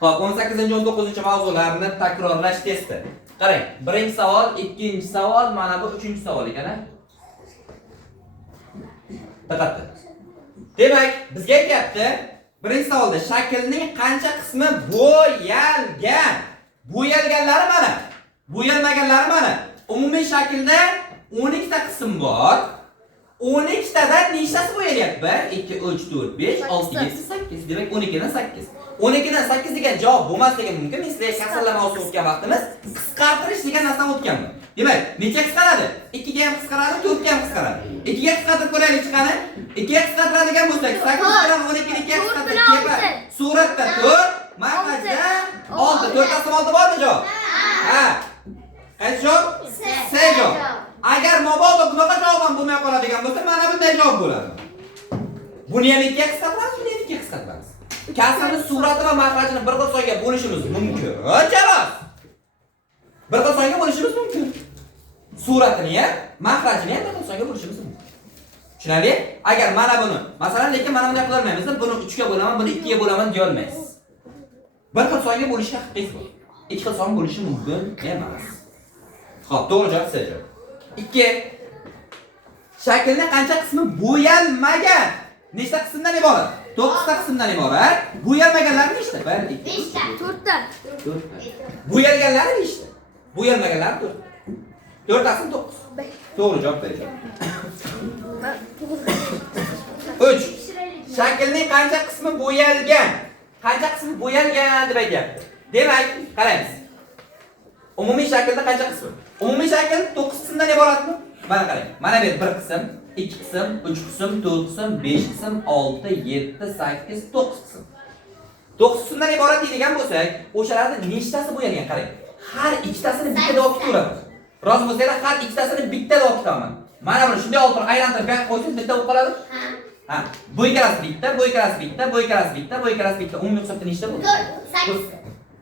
Xo'p, 18-19 mavzularni takrorlash testi. Qarang, birinchi savol, ikkinchi savol, mana bu uchinchi savol ekan-a? Diqqat. Demak, bizga aytayapti, birinchi savolda shaklning qancha qismi bo'yalgan? Bo'yalganlari mana, bo'yalmaganlari mana. Umumiy shaklda 12 ta qism bor. 12 tadan nechtasi bo'yalyapti? 1 2 3 4 5 6 7 8. Demak 12 dan 8. 12 dan 8 degan javob bo'lmasligi mumkin. Sizlarga kasallama o'tgan vaqtimiz qisqartirish degan narsani o'tganmi? Demak, necha qisqaradi? 2 ga ham qisqaradi, 4 ga ham qisqaradi. 2 ga qisqartirib ko'raylik chiqani. 2 ga qisqartiradigan bo'lsak, 8 bilan 12 ni 2 ga qisqartirib, suratda 4, markazda 6. 4 qism oldi bormi javob? Ha. Qaysi javob? C javob. Agar mabodo bunaqa javob ham bo'lmay qoladigan bo'lsa, mana bunday javob bo'ladi. Buni ham 2 ga qisqartiramiz, buni ham 2 ga qisqartiramiz. Kasrni surati va mahrajini bir xil songa bo'lishimiz mumkin. Javob. Bir xil songa bo'lishimiz mumkin. Suratini ham, mahrajini ham bir xil songa bo'lishimiz mumkin. Tushunarli? Agar mana buni, masalan, lekin mana bunday qila olmaymiz. Buni 3 ga bo'laman, buni 2 ga bo'laman deya olmaysiz. Bir xil songa bo'lishi haqiqiy bor. Ikki xil son bo'lishi mumkin emas. Xo'p, to'g'ri javob C javob. 2. Shaklning qancha qismi bo'yalmagan? Nechta qismdan iborat? 9 ta qismdan iborat. Bo'yalmaganlari nechta? 1 2 5 ta. 4 ta. 4 ta. Bo'yalganlari nechta? Bo'yalmaganlari 4. 4 taqsim 9. To'g'ri javob berdim. 3. Shaklning qancha qismi bo'yalgan? Qancha qismi bo'yalgan deb aytyapti. Demak, qaraymiz. Umumiy shaklda qancha qism? Umumiy shakl 9 qismdan iboratmi? Mana qarang. Mana bu 1 qism, 2 qism, 3 qism, 4 qism, 5 qism, 6, 7, 8, 9 qism. 9 qismdan iborat deydigan bo'lsak, o'shalarning nechtasi bo'yalgan qarang. Har ikkitasini bittada olib ko'ramiz. Rozi bo'lsanglar, har ikkitasini bittada olib ketaman. Mana buni shunday oltirib aylantirib berib qo'ysangiz bitta bo'lib qoladi. Ha. Bu ikkalasi bitta, bu ikkalasi bitta, bu ikkalasi bitta, bu ikkalasi bitta. Umumiy hisobda nechta bo'ldi? 4, 8.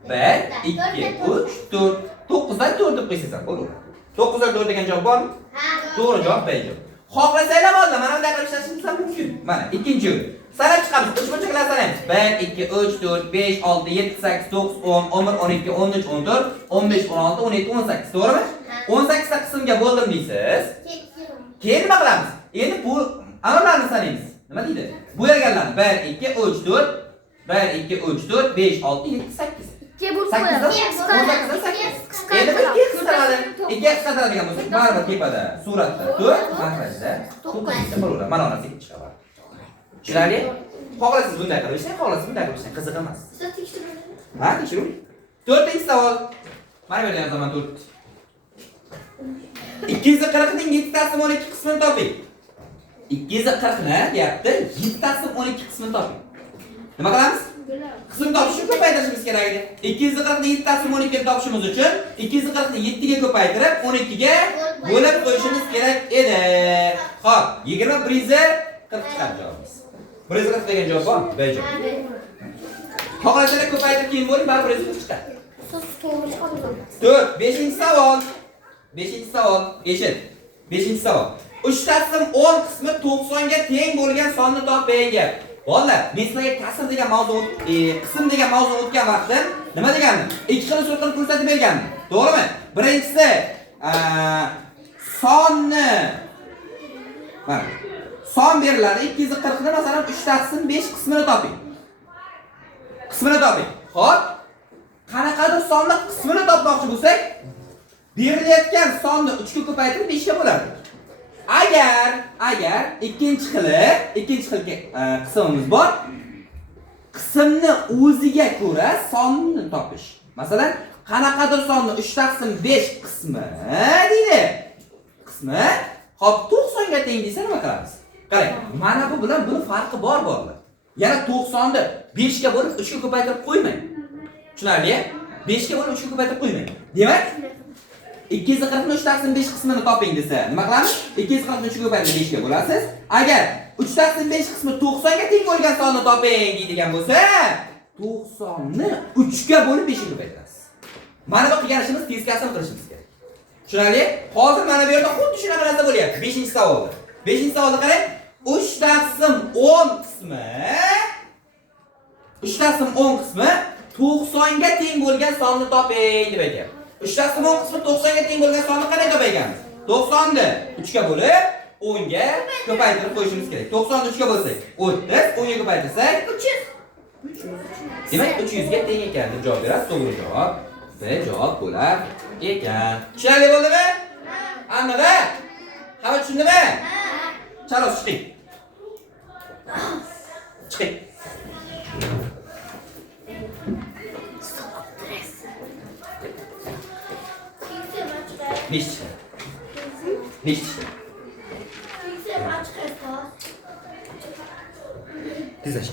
1, 2, 3, 4. 9 dan 4 deb qo'ysangiz bo'ladi. 9 dan 4 degan javob bormi? Ha. To'g'ri javob berdim. Xohlasanglar bo'ldi, mana bunday qilib ishlashingiz mumkin. Mana ikkinchi yo'l. Sanab chiqamiz. 3 bunchalar sanaymiz. 1 2 3 4 5 6 7 8 9 10 11 12 13 14 15 16 17 18. To'g'rimi? 18 ta qismga bo'ldim deysiz. Keyin nima qilamiz? Endi bu amallarni sanaymiz. Nima deydi? Bo'yalganlarni 1 2 3 4 1 2 3 4 5 6 7 8. 2 bo'lib qo'yadi. Endi bir ikki qisqaradi. Ikki qisqaradigan bo'lsak, baribir tepada suratda 4, mahrajda 9 ta bo'laveradi. Mana ona 8 chiqadi. Tushunarli? Xohlasangiz bunday qilib ishlang, xohlasangiz bunday qilib ishlang. Qiziq emas. Ha, tekshiruv. 4-chi savol. Mana bu yerda yozaman 4. 240 ning 7 taqsim 12 qismini toping. 240 ni deyapti, 7 taqsim 12 qismini toping. Nima qilamiz? Qism topishni ko'paytirishimiz kerak edi. 240 ni 7 taqsim 12 ga topishimiz uchun 240 ni 7 ga ko'paytirib 12 ga bo'lib qo'yishimiz kerak edi. Xo'p, 21 40 chiqadi javobimiz. 140 degan javob bor? B javob. Xohlasanglar ko'paytirib keyin bo'ling, baribir 140 chiqadi. 4, 5-savol. 5-savol, eshit. 5-savol. 3 taqsim 10 qismi 90 ga teng bo'lgan sonni toping. Bolalar, men sizlarga kasr degan mavzu, qism degan mavzu o'tgan vaqtda nima degandim? Ikki xil usul qilib ko'rsatib bergandim. To'g'rimi? Birinchisi sonni mana son beriladi. 240 ni masalan 3 taqsim 5 qismini toping. Qismini toping. Xo'p, qanaqadir sonni qismini topmoqchi bo'lsak, berilayotgan sonni 3 ga ko'paytirib 5 ga bo'ladi. Agar ikkinchi qismimiz bor. Qismni o'ziga ko'ra sonni topish. Masalan, qanaqadir sonni 3 taqsim 5 qismi deydi. Qismi hop 90 ga teng desa nima qilamiz? Qarang, mana bu bilan buni farqi bor bolalar. Yana 90 ni 5 ga bo'lib 3 ga ko'paytirib qo'ymang. Tushunarli? 5 ga bo'lib 3 ga ko'paytirib qo'ymang. Demak, 240 ni 3 taqsim 5 qismini toping desa, nima qilamiz? 240 ni 3 ga ko'paytirib 5 ga bo'lasiz. Agar 3 taqsim 5 qismi 90 ga teng bo'lgan sonni toping deydigan bo'lsa, 90 ni 3 ga bo'lib 5 ga ko'paytirasiz. Mana bu qilgan ishimiz teskasini qilishimiz kerak. Tushunarli? Hozir mana bu yerda xuddi shunaqa narsa bo'lyapti. 5-savolda. 5-savolda qarang, 3 taqsim 10 qismi 3 taqsim 10 qismi 90 ga teng bo'lgan sonni toping deb aytyapti. 3 ta qismi 10 qismi 90 ga teng bo'lgan sonni qanday topayganmiz? 90 ni 3 ga bo'lib 10 ga ko'paytirib qo'yishimiz kerak. 90 ni 3 ga bo'lsak 30, 10 ga ko'paytirsak 300. demak 300 ga teng ekan deb javob berasiz. To'g'ri javob. B javob bo'lar ekan. Tushunarli bo'ldimi? Anqada? Hamma tushundimi? Chalos chiqing. Chiqing. Nechta? Tezlash.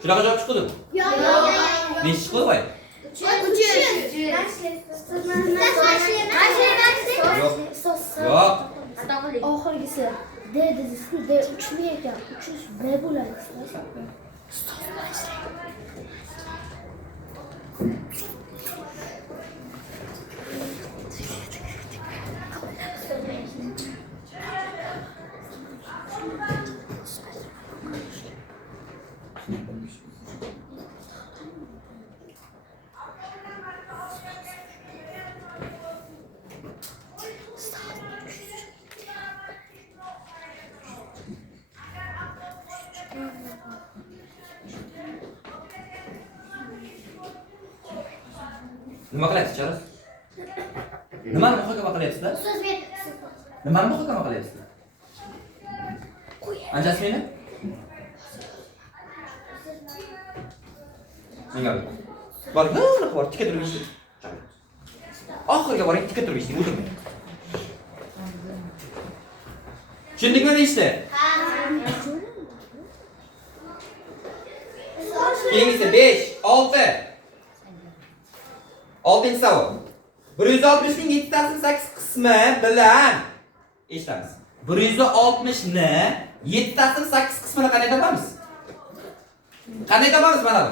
Shunaqa javob chiqdi. Nechi chiqdi voy? 300. Yo'q. Oxirgisi D dedingiz-ku, D 3 ekan. 300 ne bo'ladi? Nima qilyapsiz, Charos? Nimani muhokama qilyapsizlar? So'z ber. Nimani muhokama qilyapsizlar? Anchasini? Menga ber. Bor, bor, tikka turib ishlang. Oxiriga boring, tikka turib ishlang, o'tirmang. Tushundingmi nechta? Keyingisi 5, 6. 6-chi savol. 160 ning 7/8 qismi bilan eshitamiz. 160 ni 7/8 qismini qanday topamiz? Qanday topamiz mana bu?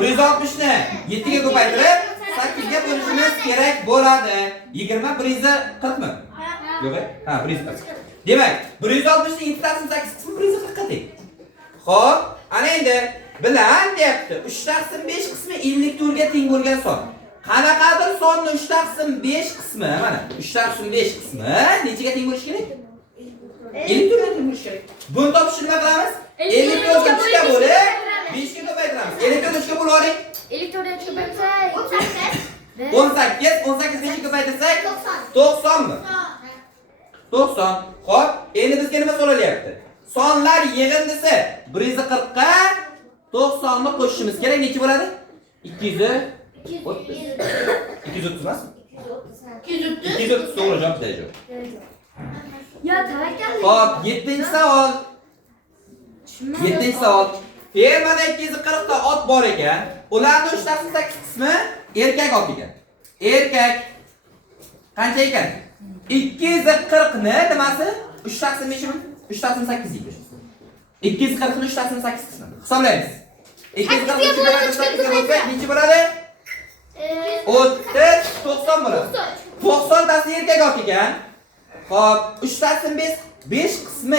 160 ni 7 ga ko'paytirib 8 ga bo'lishimiz kerak bo'ladi. 20 140 mi? Yo'q, ha, 140. Demak, 160 ning 7/8 qismi 140 ga teng. Xo'p, ana endi bilan deyapti. 3/5 qismi 54 ga teng bo'lgan son. Qanaqadir sonni 3/5 qismi, mana 3/5 qismi nechaga teng bo'lishi kerak? 54 ga teng bo'lishi kerak. Buni topishni nima qilamiz? 54 ga 3 ga bo'lib 5 ga ko'paytiramiz. 54 3 ga bo'lib oling. 54 ga ko'paytirsak 18, 18 5 ga ko'paytirsak 90 mi? 90. Xo'p, endi bizga nima so'ralyapti? Sonlar yig'indisi 140 ga 90 ni qo'shishimiz kerak. Necha bo'ladi? 230. 230 emasmi? 230 to'g'ri javob deydi. Ya tavakkal. Xo'p, 7-savol. 7-savol. Fermada 240 ta ot bor ekan. Ularning 3/8 qismi erkak ot ekan. Erkak qancha ekan? 240 ni nimasi? 3/5 mi? 3/8 ekan. 240 ni 3/8 qismi. Hisoblaymiz. 240 ni 3/8 ga bo'lsak necha bo'ladi? 30, 90 bo'ladi. 90 tasi erkak ot ekan. Xo'p, 3/5 qismi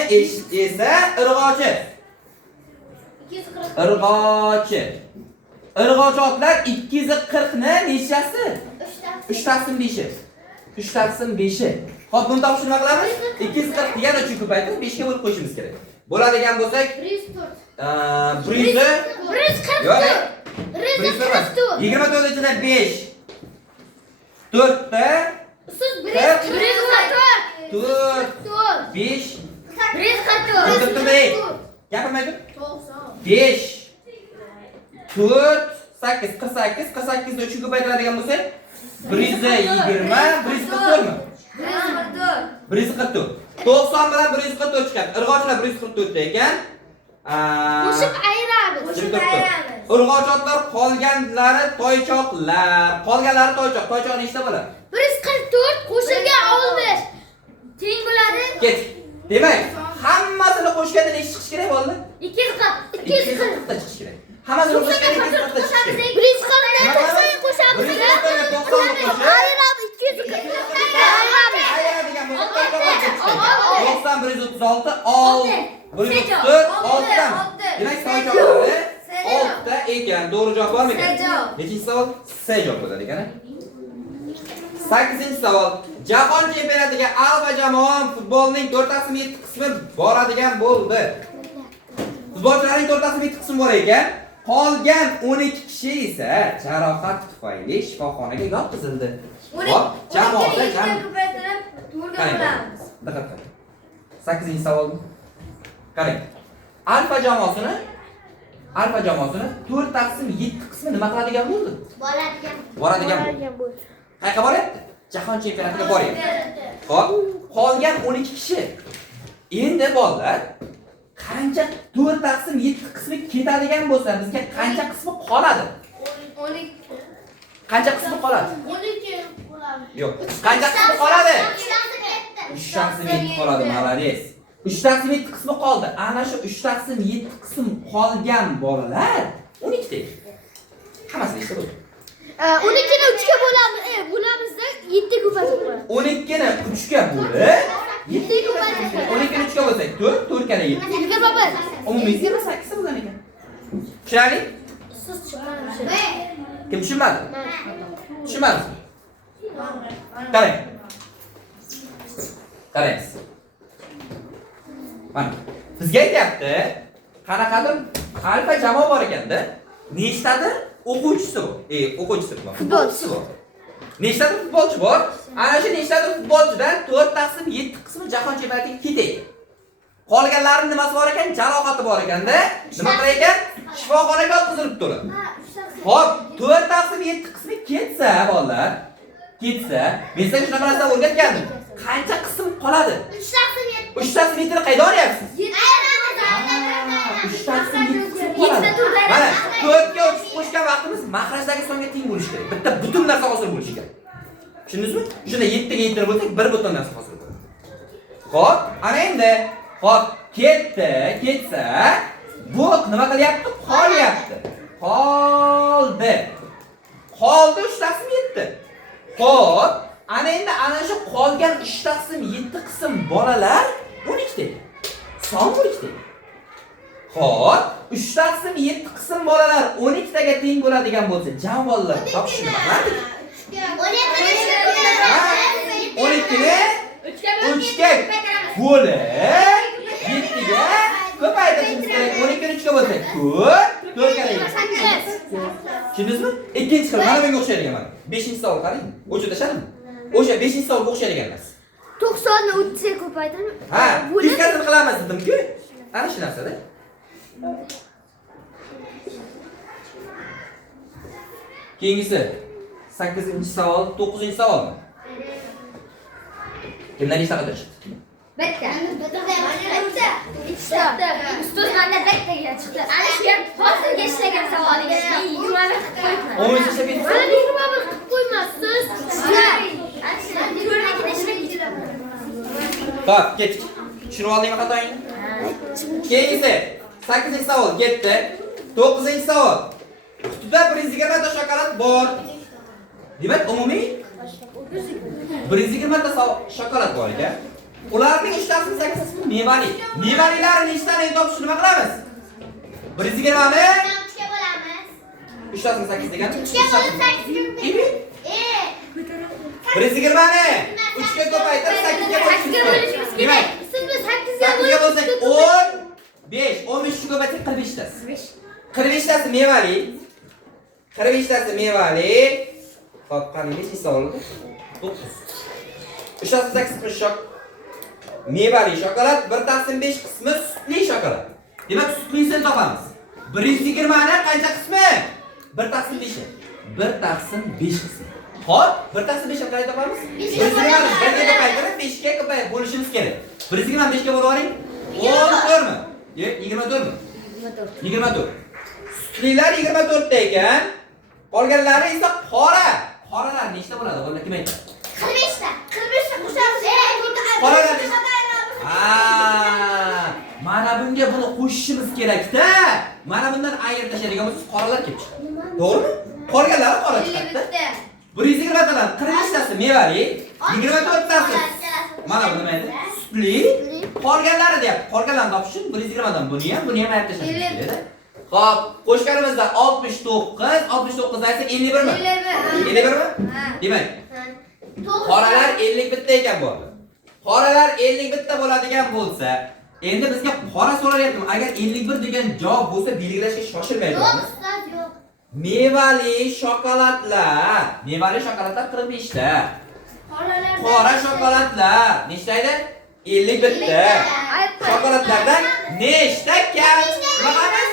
esa irg'ochi. Irg'ochi. Irg'ochi otlar 240 ni nechasi? 3/5. 3/5. Xo'p, buni topishni nima qilamiz? 240 degan uchun ko'paytirib 5 ga bo'lib qo'yishimiz kerak. Bo'ladigan bo'lsak, 144. 24 ichida 5. 4 ta 4 5 gapirmay tur. 5 4 8 48 48 ni 3 ga ko'paytiradigan bo'lsak 120 144 mi? 144. 90 bilan 144 chiqadi. Irg'ochilar 144 ekan. Qo'shib ayiramiz. Urg'ochotlar qolganlari toychoqlar. Qolganlari toychoq. Toychoq nechta bo'ladi? 144 qo'shilgan 15. Teng bo'ladi. Ket. Demak, hammasini qo'shganda necha chiqish kerak bo'ldi? 240. 240 ta chiqish kerak. Hammasini qo'shganda 240 ta chiqish kerak. Birinchi qavatda 90 qo'shamiz. Ayirab 240. Ayirab degan bo'lsa 90 136 6 144 6. Demak, toychoqlari 6 ta ekan. To'g'ri javob bormi ekan? Nechinchi savol? C javob bo'ladi ekan. 8-savol. Jahon chempionatiga Alfa jamoa futbolning 4/7 qismi boradigan bo'ldi. Futbolchilarning 4/7 qismi bor ekan. Qolgan 12 kishi esa jarohat tufayli shifoxonaga yotqizildi. Hop, jamoada jam. Diqqat qiling. 8-savol. Qarang. Alfa jamoasini 4/7 qismi nima qiladigan bo'ldi? Boradigan bo'ldi. Qayerga boryapti? Jahon chempionatiga boryapti. Xo'p, qolgan 12 kishi. Endi bolalar qancha 4/7 qismi ketadigan bo'lsa, bizga qancha qismi qoladi? 12. Qancha qismi qoladi? 12 bo'ladi. Yo'q. Qancha qismi qoladi? 3/7 qoladi, malades. 3/7 qismi qoldi. Ana shu 3/7 qism qolgan bolalar 12 ta. Hammasi ishda bo'ldi. 12 ni 3 ga bo'lamizda 7 ko'paytirib 12 ni 3 ga bo'lib 7 ko'paytirib 12 ni 3 ga bo'lsak 4, 4 kala 7. 7 ga baba. Umumiy 8 ta bo'lar ekan. Tushunarli? Siz tushunmadingiz. Kim tushunmadi? Tushunmadingiz? Qarang. Qarang. Mana bizga aytayapti, qanaqadir alfa jamoa bor ekanda, nechtadir o'quvchisi bor. O'quvchisi bor. Futbolchisi bor. Nechtadir futbolchi bor? Ana shu nechtadir futbolchidan 4/7 qismi jahon chempionatiga ketadi. Qolganlarining nimasi bor ekan? Jarohati bor ekanda, nima qilar ekan? Shifoxonaga yotqizilib turadi. Xo'p, 4/7 qismi ketsa, bolalar, ketsa, men sizga shunaqa narsa o'rgatgandim. Qancha qism qoladi? 3/7 ni qayda olyapsiz? 3/7 qism qoladi. Mana 4 ga 3 qo'shgan vaqtimiz maxrajdagi songa teng bo'lishi kerak. Bitta butun narsa hosil bo'lishi kerak. Tushundingizmi? Shunda 7 ga 7 bo'lsak, bir butun narsa hosil bo'ladi. Xo'p, ana endi, xo'p, ketsa, bu nima qilyapti? Qolyapti. Qoldi 3/7. Xo'p, ana endi ana shu qolgan 3/7 qism bolalar 12 ta. Son 12 ta. Xo'p, 3/7 qism bolalar 12 taga teng bo'ladigan bo'lsa, javob bolalar topishni nimadir? 12 ni 3 ga bo'lib 7 ga ko'paytirishimiz kerak. 12 ni 3 ga bo'lsa, 4 ga 8. Tushundingizmi? Ikkinchi xil mana bunga o'xshaydigan mana. 5-savol qarang. O'sha tashladimmi? O'sha 5-savolga o'xshaydigan narsa. 90 ni 30 ga ko'paytirib, Ha, fiskasini qilamiz dedim-ku. Ana shu narsada. Keyingisi 8-savol, 9-savol. Kimdan nechta chiqdi? bitta. Ustoz menda bittaga chiqdi. Ana shu ham hozirga ishlagan savolingiz. 20 qilib qo'yibman. 10 ishlab ketdingiz? Mana 20 qilib qo'ymassiz. Xo'p, ketdik. Tushunib oldingmi xatoingni? Keyingisi 8-savol ketdi. 9-savol. Qutida 120 ta shokolad bor. Demak, umumiy 120 ta shokolad bor ekan. Ularning 3/8 mevali. Mevalilarni nechtani topishni nima qilamiz? 120 ni 3/8 degani 120 ni 3 ga ko'paytirib 8 ga bo'lishimiz kerak. Siz biz 8 ga bo'lsak 15, 15 ga ko'paytirib 45 tasi. 45 tasi mevali. 45 tasi mevali. Xo'p, qani necha savol? 9. 3/8 qismi mevali shokolad, 1/5 qismi sutli shokolad. Demak, sutlisini topamiz. 120 ni qancha qismi? 1/5. 1/5 qismi. Xo'p, 1/5 qanday topamiz? 120 ni 1 ga ko'paytirib 5 ga ko'paytirib bo'lishimiz kerak. 120 ni 5 ga bo'lib oling. 14 mi? Yo'q, 24 mi? 24. Sutlilar 24 ta ekan. Qolganlari esa qora. Qoralar nechta bo'ladi? Bunda kim aytadi? 45 ta. 45 ta qo'shamiz. Qoralar mana bunga buni qo'shishimiz kerak-da. Mana bundan ayirib tashlaydigan bo'lsangiz qoralar kelib chiqadi. To'g'rimi? Qolganlari qora chiqadi. 120 tadan 40 tasi mevali, 24 tasi mana bu nima edi? Sutli. Qolganlari deyapti. Qolganlarni topish uchun 120 dan buni ham ayirib tashlash kerak. Xo'p, qo'shganimizda 69, 69 aytsa 51 mi? 51 mi? Demak, qoralar 51 ta ekan bo'ldi. Qoralar 51 ta bo'ladigan bo'lsa, endi bizga qora so'ralyapti. Agar 51 degan javob bo'lsa, belgilashga shoshilmaymiz. Yo'q. Mevali shokoladlar. Mevali shokoladlar 45 ta. Qora shokoladlar nechta edi? 51 ta. Shokoladlardan nechta kam? Qilamiz?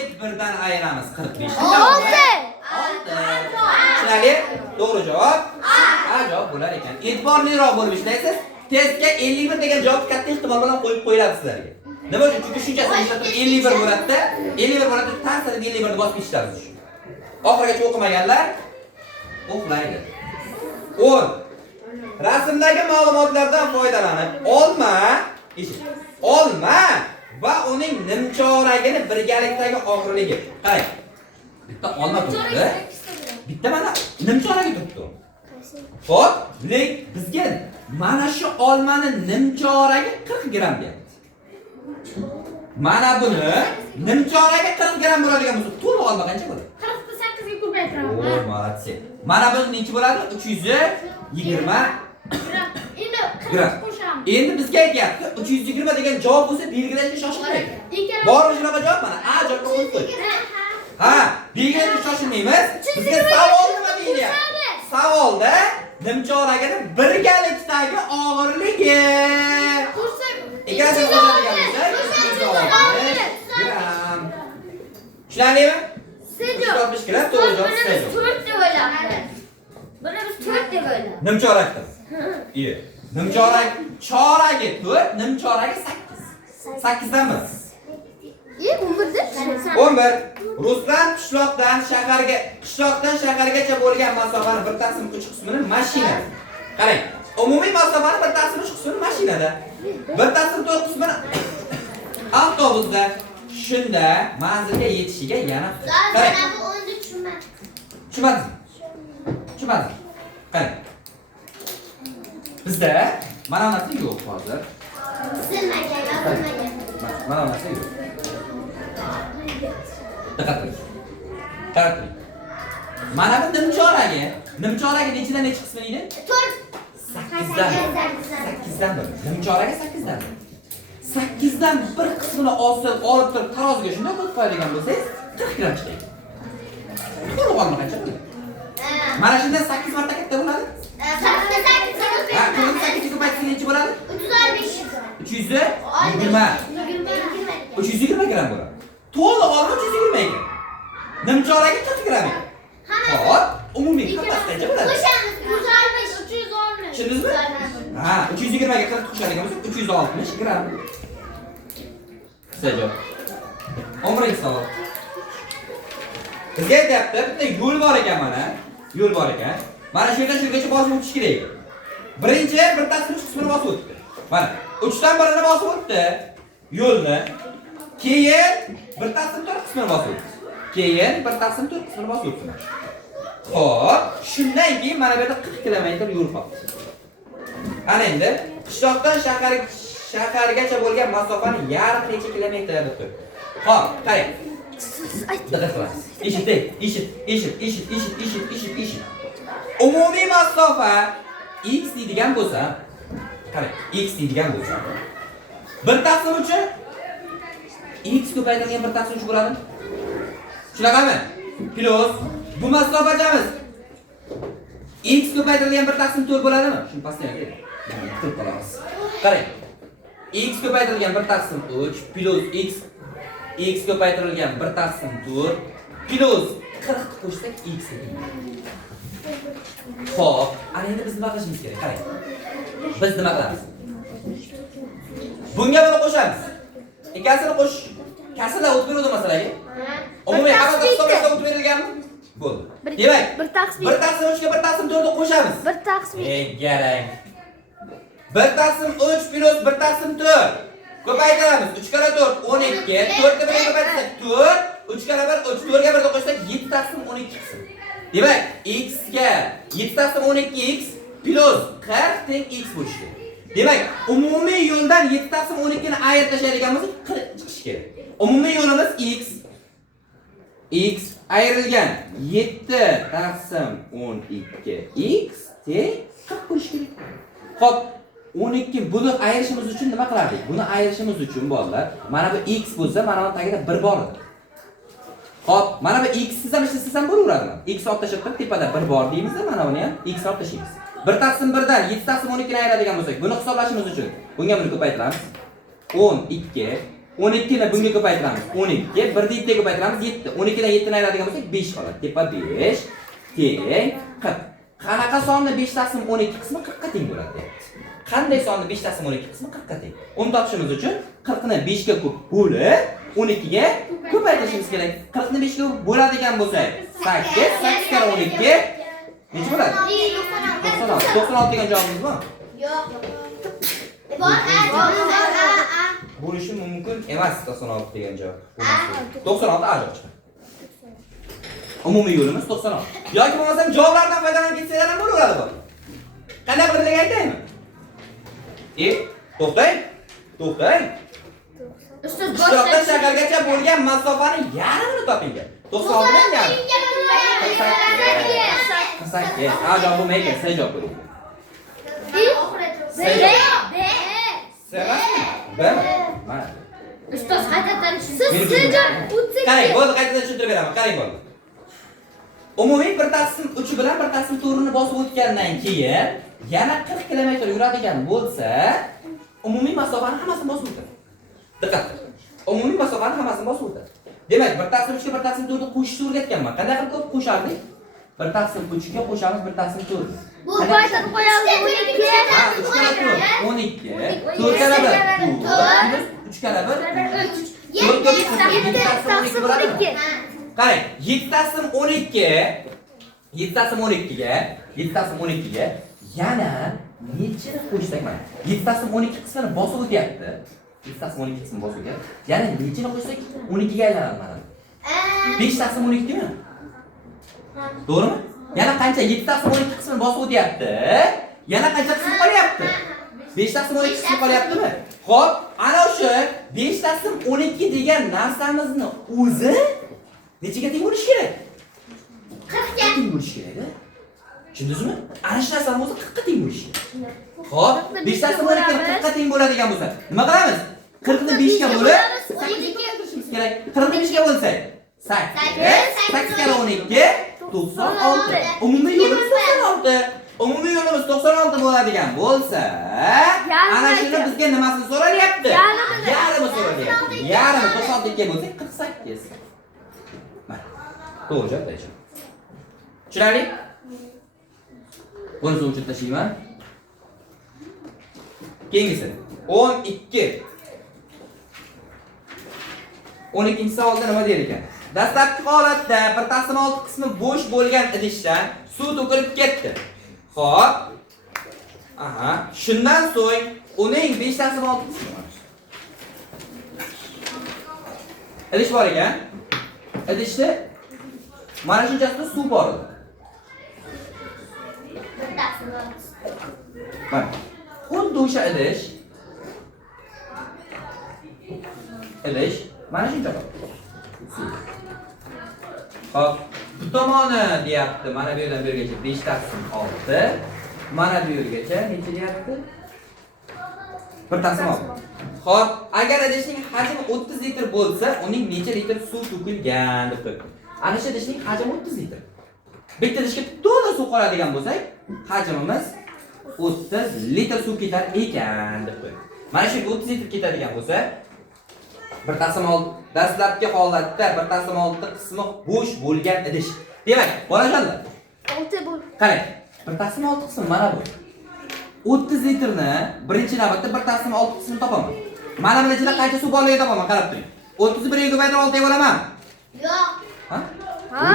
51 dan ayiramiz 45 ta. 6. Tushunarli? To'g'ri javob A javob bo'lar ekan. E'tiborliroq bo'lib ishlaysiz. Testga 51 degan javob katta ehtimol bilan qo'yib qo'yiladi sizlarga. Nima uchun? Chunki shunchasi ishlatib 51 bo'ladi-da. 51 bo'ladi, ta'sirida 51 ni bosib ketishadi. Oxirigacha o'qimaganlar o'qlaydi. 10. Rasmdagi ma'lumotlardan foydalanib, olma va uning nimchoragini birgalikdagi og'irligi. Qarang. Bitta olma turibdi. Bitta mana nimchoragi turibdi. Xo'p, bizga mana shu olmani nimchoragi 40 gram deyapti. Mana buni nimchoragi 40 gram bo'ladigan bo'lsa, to'liq olma qancha bo'ladi? 48 ga ko'paytiramiz. O, молодцы. Mana buni necha bo'ladi? 320 gram. Endi bizga aytyapti, 320 degan javob bo'lsa, belgilashga shoshilmaydi. Bor shunaqa javob mana A javobga qo'yib qo'y. Ha, belgilashga shoshilmaymiz. Bizga savol nima deyapti? Savolda nimchoragini birgalikdagi og'irligi. Ikkalasi qo'shadigan bo'lsa, gram. Tushunarlimi? 60 gram to'g'ri javob sizga. 4 deb o'ylabmiz. Buni biz 4 deb o'ylabmiz. Nimchorakdir. Iyi. Nimchorak choragi 4, nimchoragi 8. 8 dan 1. 11. Ruslan qishloqdan shahargacha bo'lgan masofani 1/3 qismini mashina. Qarang, umumiy masofani 1/3 qismini mashinada, 1/4 qismini avtobusda. Shunda manzilga yetishiga yana qarang. Mana bu o'yinni tushunmadim. Tushunmadim. Qarang. Bizda mana narsa yo'q hozir. Mana narsa yo'q. Diqqat qiling. Qarang. Mana bu nimchoragi nechidan nechi qismi edi? 8dan 1. Nimchoragi 8dan 1. 8dan 1 qismini olib turib taroziga shunday qo'yib qo'yadigan bo'lsangiz 40 gram chiqadi. To'liq olma qancha bo'ladi? Mana shunday 8 marta katta bo'ladi. 8 ko'paytirsa necha bo'ladi? 320 gram bo'ladi. To'liq olma 320 gram. Nimchoragi 40 gram. Xo'p, umumiy qattasi qancha bo'ladi? Qo'shamiz 360. Tushundingizmi? Ha, 320 ga 40 qo'shadigan bo'lsa 360 gram. Savol. 11-savol. Bizga aytyapti, bitta yo'l bor ekan mana. Yo'l bor ekan. Mana shu yerdan shungacha bosib o'tish kerak. Birinchi 1/3 qismini bosib o'tdi. Mana 3 dan 1ni bosib o'tdi. Yo'lni. Keyin 1/4 qismini bosib o'tdi. Keyin 1/4 qismini bosib o'tdi. Xo'p, shundan keyin mana bu yerda 40 kilometr yo'l qoldi. Ana endi qishloqdan shahargacha bo'lgan masofani yarmi necha kilometr deb turibdi. Xo'p, qarang. Diqqat qilasiz. Eshit. Umumiy masofa x deydigan bo'lsa, qarang, x deydigan bo'lsa 1/3 x ko'paytirilgan 1/3 bo'ladi. Shunaqami? Plus bu masofachamiz x ko'paytirilgan 1/4 bo'ladimi? Shuni pastga qo'ying. Bitirib qolamiz. Qarang. X ko'paytirilgan 1/3 plus x ko'paytirilgan 1/4 plus 40 qo'shsak x ekan. Xo'p, ana endi biz nima qilishimiz kerak? Qarang. Biz nima qilamiz? Bunga buni qo'shamiz. Ikkasini qo'sh kasrlar o'tib berdi masalaga. Umumiy qaror hisoblasida o'tib berilganmi? Bo'ldi. Demak, 1 taqsim 1 taqsim 3 ga 1 taqsim 4 ni qo'shamiz. 1 taqsim Garang. 1 taqsim 3 plus 1 taqsim 4. Ko'paytiramiz. 3 kara 4 12. 4 ga 1 ko'paytirsak 4. 3 kara 1 3. 4 ga 1 ni qo'shsak 7 taqsim 12 qism. Demak, x ga 7 taqsim 12x plus 40 teng x bo'lishi kerak. Demak, umumiy yo'ldan 7 taqsim 12 ni ayirib tashlaydigan bo'lsak 40 chiqishi kerak. Umumiy yo'limiz x ayrilgan 7 taqsim 12x teng 40 bo'lishi kerak. Xo'p, 12 buni ayirishimiz uchun nima qilardik? Buni ayirishimiz uchun bolalar, mana bu x bo'lsa, mana bu tagida 1 bor edi. Xo'p, mana bu x siz ham ishlatsangiz ham bo'laveradimi? X olib tashlab turib tepada 1 bor deymiz, mana buni ham x olib tashlaymiz. 1 taqsim 1 dan 7 taqsim 12 ni ayiradigan bo'lsak, buni hisoblashimiz uchun bunga buni ko'paytiramiz. 12 12 ni bunga ko'paytiramiz. 12 1 ni 7 ga ko'paytiramiz. 7 12 dan 7 ni ayiradigan bo'lsak 5 qoladi. Tepa 5 teng 40. Qanaqa sonni 5 taqsim 12 qismi 40 ga teng bo'ladi deyapti. Qanday sonni 5 taqsim 12 qismi 40 ga teng? Uni topishimiz uchun 40 ni 5 ga bo'lib 12 ga ko'paytirishimiz kerak. 40 ni 5 ga bo'ladigan bo'lsak 8 8 kara 12 necha bo'ladi? 96. 96 degan javobimiz bormi? Yo'q. Bor, a. Bo'lishi mumkin emas 96 degan javob. 96 a'lo chiqadi. Umumiy yo'limiz 96. Yoki bo'lmasam javoblardan foydalanib ketsanglar ham bo'laveradi bu. Qanday qilib aytaymi? To'xtang. Ustoz Ishtiroqdan shahargacha bo'lgan masofani yarmini toping. 96 dan yarim. 48. A javob bo'lmaydi ekan, C javob bo'laydi. Mana. Ustoz qaytadan siz sejam o'tsak. Qarang, bo'ldi, qaytadan tushuntirib beraman. Qarang bo'ldi. Umumiy 1 taqsim 3 bilan 1 taqsim 4 ni bosib o'tgandan keyin yana 40 kilometr yuradigan bo'lsa, umumiy masofani hammasini bosib o'tadi. Diqqat. Umumiy masofani hammasini bosib o'tadi. Demak, 1 taqsim 3 ga 1 taqsim 4 ni qo'shishni o'rgatganman. Qanday qilib ko'p qo'shardik? 1 taqsim 3 ga qo'shamiz 1 taqsim 4. Bu qaytarib qo'yamiz 12. Ha, 3 kara 4 12. 4 kara 1 3 kara 1 3. 4 ga 7 taqsim 12 bo'ladimi? Qarang, 7 taqsim 12 7 taqsim 12 ga 7 taqsim 12 ga yana nechini qo'shsak mana 7 taqsim 12 qismini bosib o'tyapti. 7 taqsim 12 qismini bosib o'tyapti. Yana nechini qo'shsak 12 ga aylanadi mana. 5 taqsim 12 deymi? To'g'rimi? Yana qancha 7 taqsim 12 qismini bosib o'tyapti? Yana qancha qismi qolyapti? 5 taqsim 12 qismi qolyaptimi? Xo'p, ana o'sha 5 taqsim 12 degan narsamizni o'zi nechaga teng bo'lishi kerak? 40 ga teng bo'lishi kerak-da. Tushundingizmi? Ana shu narsani o'zi 40 ga teng bo'lishi kerak. Xo'p, 5 taqsim 12 ni 40 ga teng bo'ladigan bo'lsa, nima qilamiz? 40 ni 5 ga bo'lib 8 ga keltirishimiz kerak. 40 ni 5 ga bo'lsa 8 8 kara 12 96. Umumiy yo'limiz 96. Umumiy yo'limiz 96 bo'ladigan bo'lsa, ana shuni bizga nimasini so'rayapti? Yarimi so'rayapti. Yarimi 96 ga bo'lsa 48. Mana. To'g'ri javob deyishim. Tushunarli? Buni o'chirib tashlayman. Keyingisi 12. 12-savolda nima der ekan? Dastlabki holatda 1 taqsim 6 qismi bo'sh bo'lgan idishdan suv to'kilib ketdi. Xo'p. Aha, shundan so'ng uning 5 taqsim 6 qismi bor. Idish bor ekan. Idishda mana shunchasida suv bor edi. Mana. Xuddi o'sha idish mana shuncha bor. Xo'p, bu tomoni deyapti, mana bu yerdan bu yergacha 5 taqsim 6. Mana bu yergacha necha deyapti? 1 taqsim 6. Xo'p, agar idishning hajmi 30 litr bo'lsa, uning necha litr suv to'kilgan deb qo'yibdi. Ana shu idishning hajmi 30 litr. Bitta idishga to'la suv qoladigan bo'lsak, hajmimiz 30 litr suv ketar ekan deb qo'yibdi. Mana shu 30 litr ketadigan bo'lsa, 1 taqsim 6 dastlabki holatda 1 taqsim 6 qismi bo'sh bo'lgan idish. Demak, bolajonlar, 6 bo'l. qarang, 1 taqsim 6 qismi mana bu. 30 litrni birinchi navbatda 1 taqsim 6 qismini topaman. Mana buni ichida qancha suv borligini topaman, qarab turing. 31 ga ko'paytirib 6 ga bo'laman. Yo'q. Ha? Ha?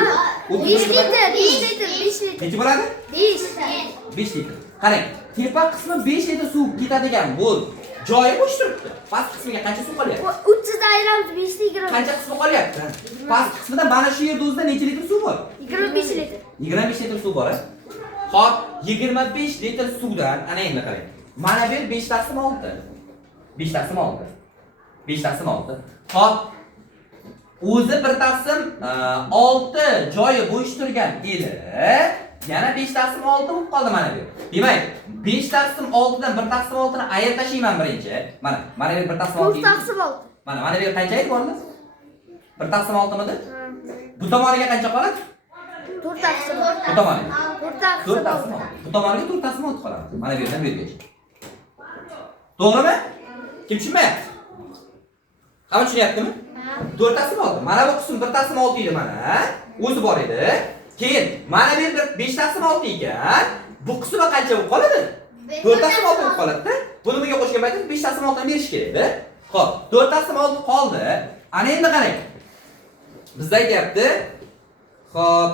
5 litr, 5 litr, 5 litr. Necha bo'ladi? 5. 5 litr. Qarang, tepa qismi 5 litr suv ketadigan bo'l. Joyi bo'sh turibdi. Past qismiga qancha suv qolyapti? 300 da ayiramiz 5 litr. Qancha qismi qolyapti? Past qismida mana shu yerda o'zida necha litr suv bor? 25 litr. 25 litr suv bor. Xo'p, 25 litr suvdan ana endi qarang. Mana bu 5 taqsim 6. 5 taqsim 6. 5 taqsim 6. Xo'p, o'zi 1 taqsim 6 joyi bo'sh turgan edi. Yana 5 taqsim 6 bo'lib qoldi mana bu. Demak, 5 taqsim 6 dan 1 taqsim 6 ni ayirib tashlayman birinchi. Mana bu 1 taqsim 6. 4 taqsim 6. Mana bu qancha edi bo'ldi? 1 taqsim 6 midi? Bu tomoniga qancha qoladi? 4 taqsim. Bu tomoniga. 4 taqsim 4 taqsim 6. 6. Bu tomoniga 4 taqsim 6 qoladi. Mana bu yerdan bu yergacha. To'g'rimi? Kim tushunmayapti? Hamma tushunyaptimi? 4 taqsim 6. Mana bu qism 1 taqsim 6 edi mana. O'zi bor edi. Keyin mana bu yerda 5 taqsim 6 ekan. Bu qismi qancha bo'lib qoladi? 4 taqsim 6 bo'lib qoladi. Buni bunga qo'shgan paytda 5 taqsim 6 dan berish kerak edi. Xo'p, 4 taqsim 6 qoldi. Ana endi qarang. Bizda aytayapti. Xo'p,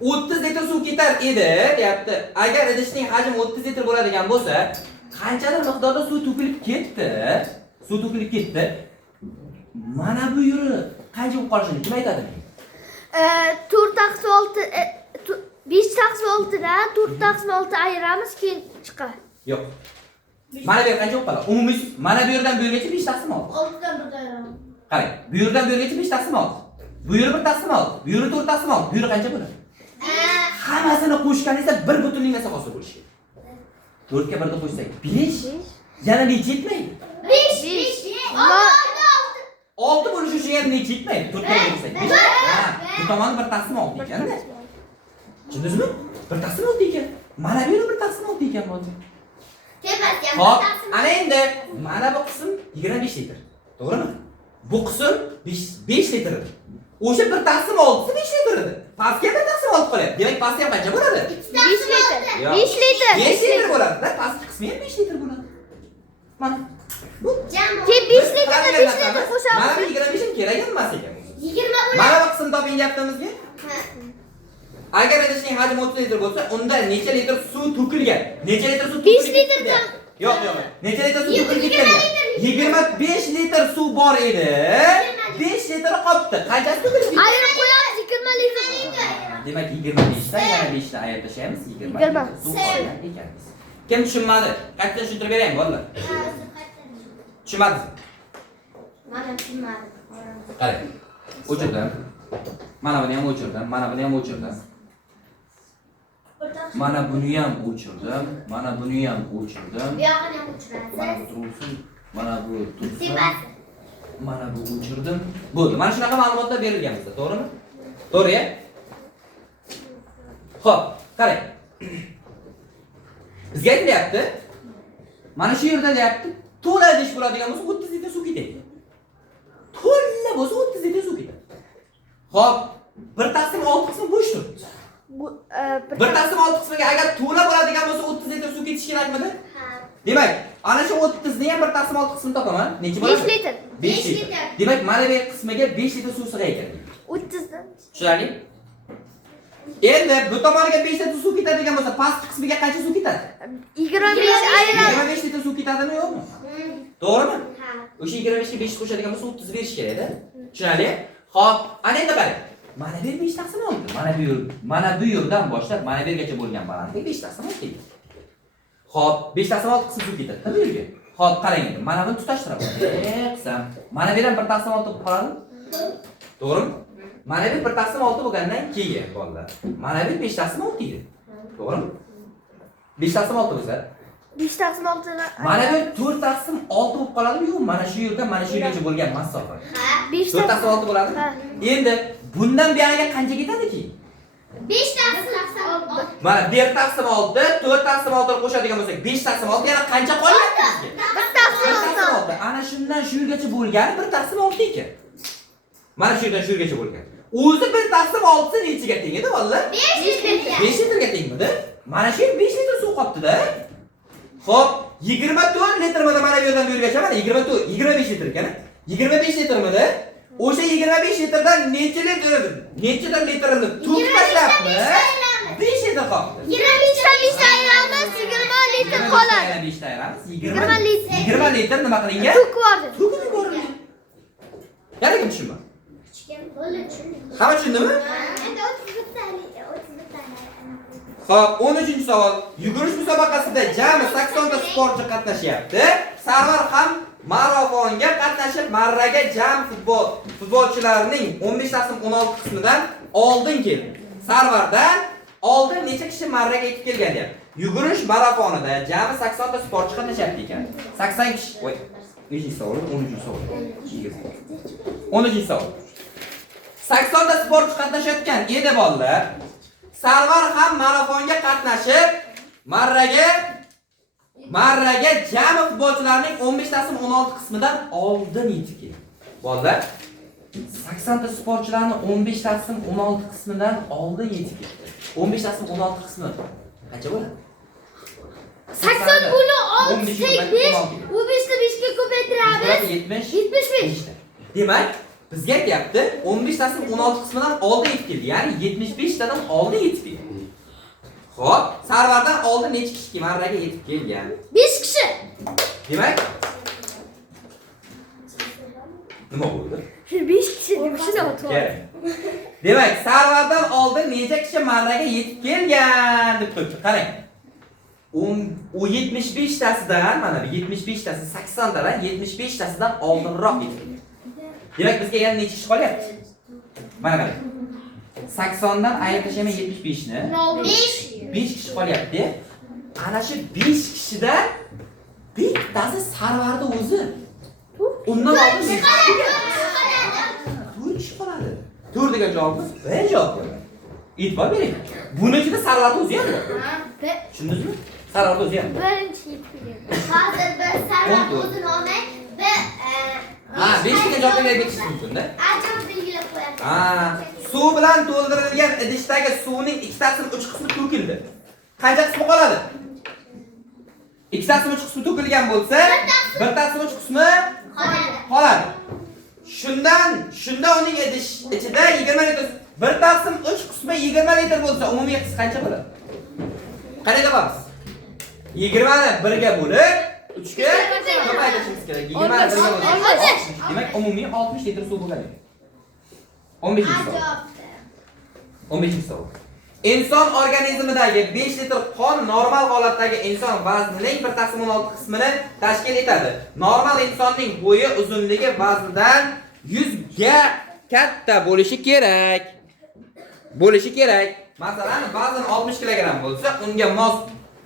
30 litr suv ketar edi, deyapti. Agar idishning hajmi 30 litr bo'ladigan bo'lsa, qanchadir miqdorda suv to'kilib ketdi. Suv to'kilib ketdi. Mana bu yeri qancha bo'lib qolishini kim aytadi? 4 taqsim 6 5 taqsim 6 dan 4 taqsim 6 ayiramiz keyin chiqadi. Yo'q. Mana bu yer qancha bo'lib qoladi? Umumiy mana bu yerdan bu yergacha 5 taqsim 6. 6 dan 1 ayiraman. Qarang, bu yerdan bu yergacha 5 taqsim 6. Bu yeri 1 taqsim 6. Bu yeri 4 taqsim 6. Bu yeri qancha bo'ladi? Hammasini qo'shganingizda 1 butunning masofasi bo'lishi kerak. 4 ga 1 ni qo'shsak 5. Yana necha yetmaydi? 5. 6 bo'lishi uchun yana necha yetmaydi? 4 ga qo'shsak 5. Ha, bu tomoni 1 taqsim 6 ekan-da. Tushundingizmi? 1 taqsim 6 ekan. Mana bu yeri 1 taqsim 6 ekan bo'ldi. Tepasiga Hop, ana endi mana bu qism 25 litr. To'g'rimi? Bu qism 5 litr. O'sha 1 taqsim 6 5 litr edi. Pastga 1 taqsim 6 qolyapti. Demak, pastga ham qancha bo'ladi? 5 litr. Yo'q. 5 litr. 5 litr bo'ladi-da, pastki qismi ham 5 litr bo'ladi. Mana. Bu Keyin 5 litrni 5 litr mana qo'shamiz. bu 25 ham kerak emas ekan. 20 bo'ladi. Mana bu qismni toping deyapti bizga. Agar idishning hajmi 30 litr bo'lsa, unda necha litr suv to'kilgan? Necha litr suv 5 to'kilgan? litrdan. Yo'q. Necha litr suv to'kilib ketgan? 25 litr suv bor edi. 5 litr qolibdi. Qanchasi to'kilib ketdi? Ayirib qo'yamiz 20 litr. Demak, 25 dan yana 5 ni ayirib tashlaymiz. 20 litr suv qolgan ekanmiz. Kim tushunmadi? Qaytadan tushuntirib beraymi, bolalar? Tushunmadingizmi? Mana tushunmadim. Qarang. O'chirdim. Mana buni ham o'chirdim. Mana buni ham o'chirdim. Mana buni ham o'chirdim. Mana buni ham o'chirdim. Bu yoqni ham Mana o'chirasiz. bu tursin. Mana bu tursin. Tepasi. Mana bu o'chirdim. Bo'ldi. Mana shunaqa ma'lumotlar berilgan bizda, to'g'rimi? To'g'ri-ya? Xo'p, qarang. Bizga aytilyapti. Mana shu yerda deyapti, to'la idish bo'ladigan bo'lsa 30 litr suv ketadi. To'la bo'lsa 30 litr suv ketadi. Xo'p, 1 taqsim 6 qismi bo'sh turibdi. Bu 1 taqsim 6 qismiga agar to'la bo'ladigan bo'lsa 30 litr suv ketishi kerakmidi? Ha. Demak, ana shu 30 ni ham 1 taqsim 6 qismini topaman. Necha bo'ladi? 5 litr. 5 litr. Demak, mana bu qismiga 5 litr suv sig'ay ekan. 30 dan. Tushunarli? Endi bu tomoniga 5 litr suv ketadigan bo'lsa, pastki qismiga qancha suv ketadi? 25 ayiramiz. 25 litr suv ketadimi, yo'qmi? To'g'rimi? Ha. O'sha 25 ga 5 qo'shadigan bo'lsa 30 berish kerak-da. Tushunarli? Xo'p, ana endi qarang. Mana bu 5 taqsim 6. Mana bu yerdan boshlab mana bu yergacha bo'lgan balandlik 5 taqsim 6 ekan. Xo'p, 5 taqsim 6 qism suv ketadi-da bu yerga. Xo'p, qarang endi. Mana buni tutashtiraman. Qisam. Mana bu ham 1 taqsim 6 bo'lib qoladi. To'g'rimi? Mana bu 1 taqsim 6 bo'lgandan keyin bolalar. Mana bu 5 taqsim 6 edi. To'g'rimi? 5 taqsim 6 bo'lsa, 5 taqsim 6 dan. mana bu 4 taqsim 6 bo'lib qoladimi? Yo'q, mana shu yerdan mana shu yergacha bo'lgan masofa. Ha. 5 4 taqsim 6 bo'ladi. Ha. Endi bundan buyog'iga qancha ketadi-ki? 5 taqsim 6. Mana 1 taqsim 6, 4 taqsim 6 ni qo'shadigan bo'lsak, 5 taqsim 6 yana qancha qolyapti bizga? 1 taqsim 6. Ana shundan shu yergacha bo'lgani 1 taqsim 6 ekan. Mana shu yerdan shu yergacha bo'lgan. O'zi 1 taqsim 6 nechiga teng edi, bolalar? 5 litr. 5 litrga tengmidi? Mana shu 5 litr suv qolibdi-da. Xo'p, 24 litr mana bu yerdan bu yergacha mana 24, 25 litr ekan. 25 litrmidi? O'sha 25 litrdan necha litrini to'kib tashlabmi? 5 litr qoldi. 25 ta ayiramiz, 20 litr qoladi. 5 ta ayiramiz. 20 litr. 20 litr nima qilingan? To'kib yubordi. To'kib yuborilgan. Yana kim tushunma? Hamma tushundimi? Xo'p, 13-savol. Yugurish musobaqasida jami 80 ta sportchi qatnashyapti. Sarvar ham marafonga qatnashib, marraga jam futbolchilarning 15/16 qismidan oldin keldi. Sarvardan oldin necha kishi marraga yetib kelgan deyapti. Yugurish marafonida jami 80 ta sportchi qatnashyapti ekan. 80 kishi. Voy. 5-savol, 10-savol. 10-savol. 80 ta sportchi qatnashayotgan edi bolalar. Sarvar ham marafonga qatnashib, marraga jami futbolchilarning 15/16 qismidan oldin yetib keldi. Bolalar 80 ta sportchilarning 15/16 qismidan oldin yetib keldi. 15/16 qismi qancha bo'ladi? 80 buni 6 5, u 5 ni 5 ga ko'paytiramiz. 75. Demak, bizga aytayapti 15/16 qismidan oldin yetib keldi. Ya'ni 75 tadan oldin yetib keldi. Xo'p, Sarvardan oldin necha kishi marraga yetib kelgan? 5 kishi. Demak, nima bo'ldi? 5 kishi deb shuni aytdim. Demak, Sarvardan oldin necha kishi marraga yetib kelgan deb turibdi. Qarang. O 75 tasidan, mana bu 75 tasi 80 tadan 75 tasidan oldinroq yetib kelgan. Demak, bizga yana necha kishi qolyapti? Mana qarang. 80 dan ayirib tashlaymay 75 ni 5 kishi qolyapti. Ana shu 5 kishidan bittasi Sarvarda o'zi. Undan oldin 4 kishi qoladi. 4 degan javobimiz B javob bo'ladi. E'tibor bering. Buning ichida Sarvarda o'zi ham bor. Tushundingizmi? Sarvarda o'zi ham bor. Birinchi yetib keldi. Hozir biz Sarvar o'zini olmay, Ha, 5 degan javobga berish mumkin-da. ajoyib belgilab qo'yamiz. Ha, suv bilan to'ldirilgan idishdagi suvning 2/3 qismi to'kildi. Qancha qismi qoladi? 2/3 qismi to'kilgan bo'lsa, 1/3 qismi qoladi. Shunda uning idish ichida 20 litr, 1/3 qismi 20 litr bo'lsa, umumiy qismi qancha bo'ladi? Qanday topamiz? 20 ni 1 ga bo'lib 3 ga ko'paytirishimiz kerak. 20 ni 1 ga bo'lib 60. Demak, umumiy 60 litr suv bo'ladi. 15-savol. 15-savol. Inson organizmidagi 5 litr qon normal holatdagi inson vaznining 1/16 qismini tashkil etadi. Normal insonning bo'yi uzunligi vaznidan 100 ga katta bo'lishi kerak. Masalan, vazn 60 kg bo'lsa, unga mos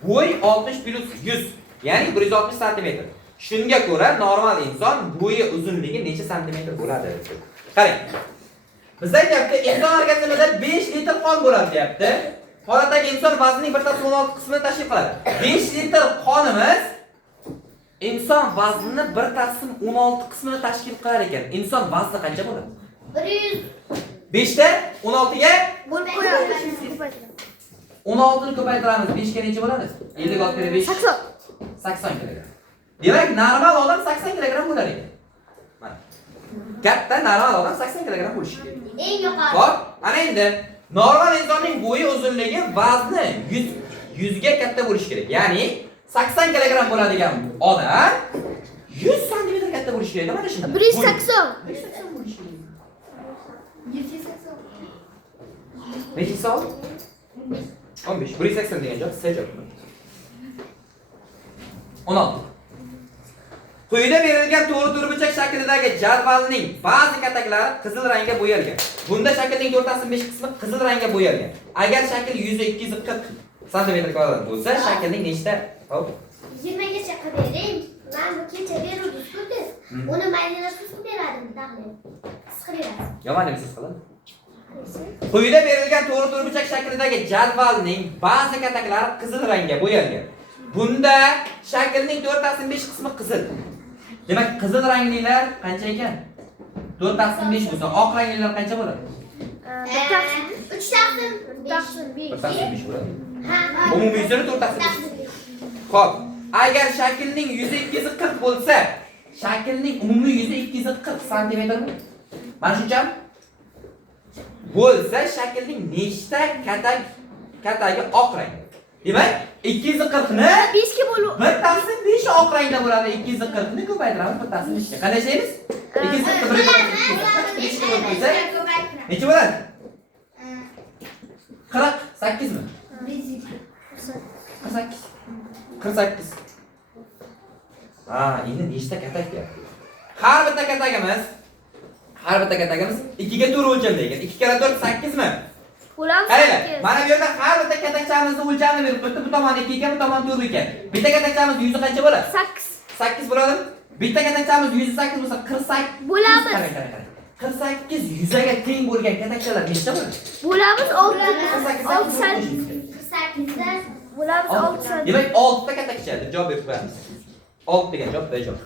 bo'y 60 + 100, ya'ni 160 cm. Shunga ko'ra normal inson bo'yi uzunligi necha santimetr bo'ladi? Qarang. Bizda aytayapti, inson organizmida 5 litr qon bo'ladi deyapti. Holatdagi inson vaznining 1/16 qismini tashkil qiladi. 5 litr qonimiz inson vaznini 1/16 qismini tashkil qilar ekan. Inson vazni qancha bo'ladi? 100. 5 ta 16 ga Bo'lib qo'yamiz. 16 ni ko'paytiramiz. 5 ga necha bo'ladi? 56 kg 5. 80 kg. Demak, normal odam 80 kg bo'lar ekan. Mana. Katta normal odam 80 kg bo'lishi kerak. Eng yuqori. Xo'p, ana endi normal insonning bo'yi uzunligi vazni 100 ga katta bo'lishi kerak. Ya'ni 80 kg bo'ladigan odam 100 cm katta bo'lishi kerak. Mana shunday. 180. 180 bo'lishi kerak. 5 savol? 15. 180 degan javob C javobi. 16. Quyida berilgan to'g'ri turburchak shaklidagi jadvalning ba'zi kataklari qizil rangga bo'yalgan. Bunda shaklning 4/5 qismi qizil rangga bo'yalgan. Agar shakl 240 cm² bo'lsa, shaklning nechta? Hop. 20 gacha qilib bering. Men bu kecha beruvdim, ko'rdiz. Uni maydalashib beradim, taxmin. Siqirasiz. Yomon demisiz qiladi. Quyida berilgan to'g'ri turburchak shaklidagi jadvalning ba'zi kataklari qizil rangga bo'yalgan. Bunda shaklning 4/5 qismi qizil. Demak, qizil ranglilar qancha ekan? 4/5 bo'lsa, oq ranglilar qancha bo'ladi? 3/5. 4/5 bo'ladi. Ha. Umumiy yuzini 4/5. Xo'p, agar shaklning 140 bo'lsa, shaklning umumiy yuzi 240 santimetrmi? Mana shunchami? Bo'lsa shaklning nechta katagi oq rang? Demak, 240 ni 5 ga bo'lib. bittasi 5 oq rangda bo'ladi. 240 ni ko'paytiramiz, bittasi 5 ga. Qanday ishlaymiz? 240 ni 5 ga bo'lib qo'ysak, necha bo'ladi? 48 mi? 48. 48. Ha, endi nechta katak deyapti? Har bitta katagimiz 2 ga 4 o'lchamda ekan. 2 kara 4 8 mi? Bo'lamiz. Qaranglar, mana bu yerda har bitta katakchamizni o'lchamini berib qo'yibdi. Bu tomon 2 ekan, bu tomon 4 ekan. Bitta katakchamiz yuzi qancha bo'ladi? 8 8 bo'ladimi? Bitta katakchamiz yuzi 8 bo'lsa 48 bo'lamiz. Qarang. 48 yuzaga teng bo'lgan katakchalar nechta bo'ladi? Bo'lamiz 6 48 santimetr. 48'da Bo'lamiz 6 santimetr. Demak, 6 ta katakcha deb javob berib qo'yamiz. 6 degan javob bejavob.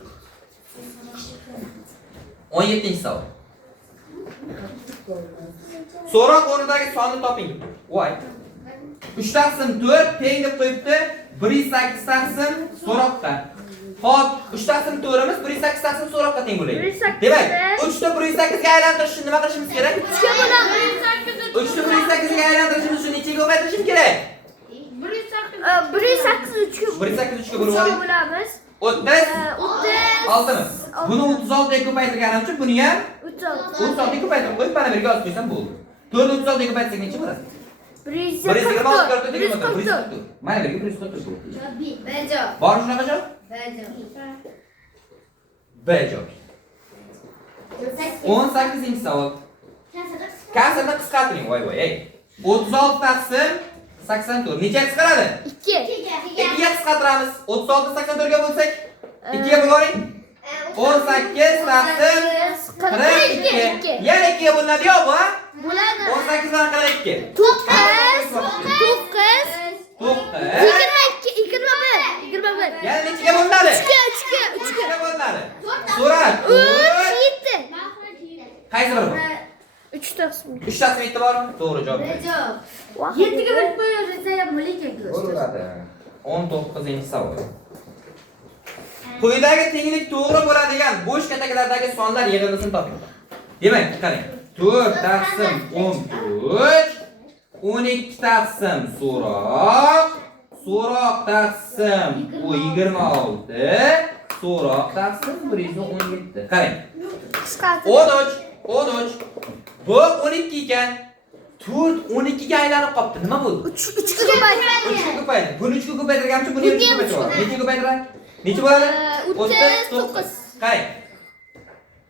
17-savol. So'roq o'rnidagi sonni toping. Voy. 3 taqsim 4 teng deb qo'yibdi. 108 taqsim so'roqqa. Xo'p, 3 taqsim 4imiz 108 taqsim so'roqqa teng bo'ladi. 108 Demak, 3 ni 108 ga aylantirishni nima qilishimiz kerak? 3 ga bo'lamiz. 3 ni 108 ga aylantirishimiz uchun nechaga ko'paytirishimiz kerak? 108 3 ga 108 3 ga bo'lib oling. bo'lamiz. 30 30 oltimi? Buni 36 ga ko'paytirganim uchun buni ham 36. 36 ga ko'paytirib qo'yib, mana birga olib qo'ysam bo'ldi. 4 ni 36 ga ko'paytirsak necha bo'ladi? 124. Mana birga 144 bo'ldi. Bejo. Bor shunaqa javob? Bejavob. 18-savol. Kasrni qisqartiring, voy. 36 taqsim 84. Necha qisqaradi? 2. 2 ga qisqartiramiz. 36 84 ga bo'lsak, 2 ga bo'laring. 18 taqsim 42. Yana 2 ga bo'linadi-yo bu, ha? Bo'ladi. 18 bilan 42. 9 21. Yana nechaga bo'linadi? 3 ga bo'linadi. So'rat. 7. Qaysi biri bu? 3 taqsim. 3 taqsim 7 bormi? To'g'ri javob. Bejo. 7 ga bo'lib Bo'ladi. 19-savol. Quyidagi tenglik to'g'ri bo'ladigan bo'sh kataklardagi sonlar yig'indisini toping. Demak, qarang. 4 taqsim 13, 12 taqsim so'roq, so'roq taqsim 26, so'roq taqsim 117. Qarang. qisqartir. 13. Bu 12 ekan. 4 12 ga aylanib qopti. Nima bo'ldi? 3 ga ko'paytir. 3 ga ko'paydi. Buni 3 ga ko'paytirganim uchun buni 3 ga ko'paytiramiz. Necha ko'paytiradi? Necha bo'ladi? 39. Qarang.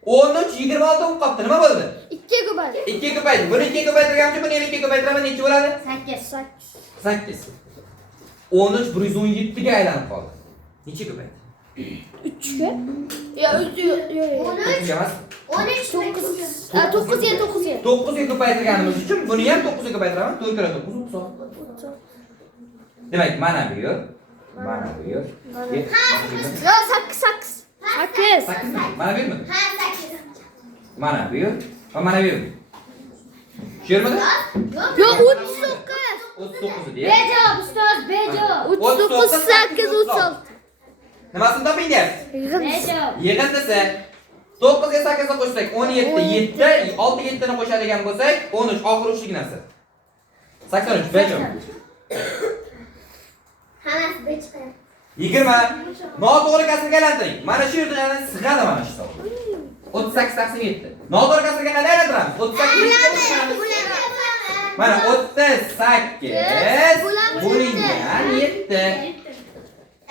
13 26 bo'lib qopti. Nima bo'ldi? 2 ga ko'paytir. 2 ga ko'paydi. Buni 2 ga ko'paytirganim uchun buni 2 ga ko'paytiraman. Necha bo'ladi? 8. 13 117 ga aylanib qoldi. Necha ko'paydi? 3 ga? Yo, 3 ga emas. 13 9 ga 9 ga. 9 ga ko'paytirganimiz uchun buni ham 9 ga ko'paytiraman. 4 kira 9 30. Demak, mana bu yer. Mana bu yer. Yo, 8. Mana bu yermi? Ha, 8. Mana bu yer. Va mana bu yer. Shu yermidi? Yo, 39. 39 deya. Bejo, ustoz, bejo. 39 8 36. Nimasini toping deyapsiz? Bejo. Yig'in desa 9 ga 8 ni qo'shsak 17, 7, 6 7 ni qo'shadigan bo'lsak 13 oxir uchlik narsa. 83 bejo. Hammasi bejo. 20. Noto'g'ri kasrga aylantiring. Mana shu yerda yana sig'adi mana shu savol. 38 taqsim 7. Noto'g'ri kasrga qanday aylantiramiz? 38 mana 38 bo'lingan 7.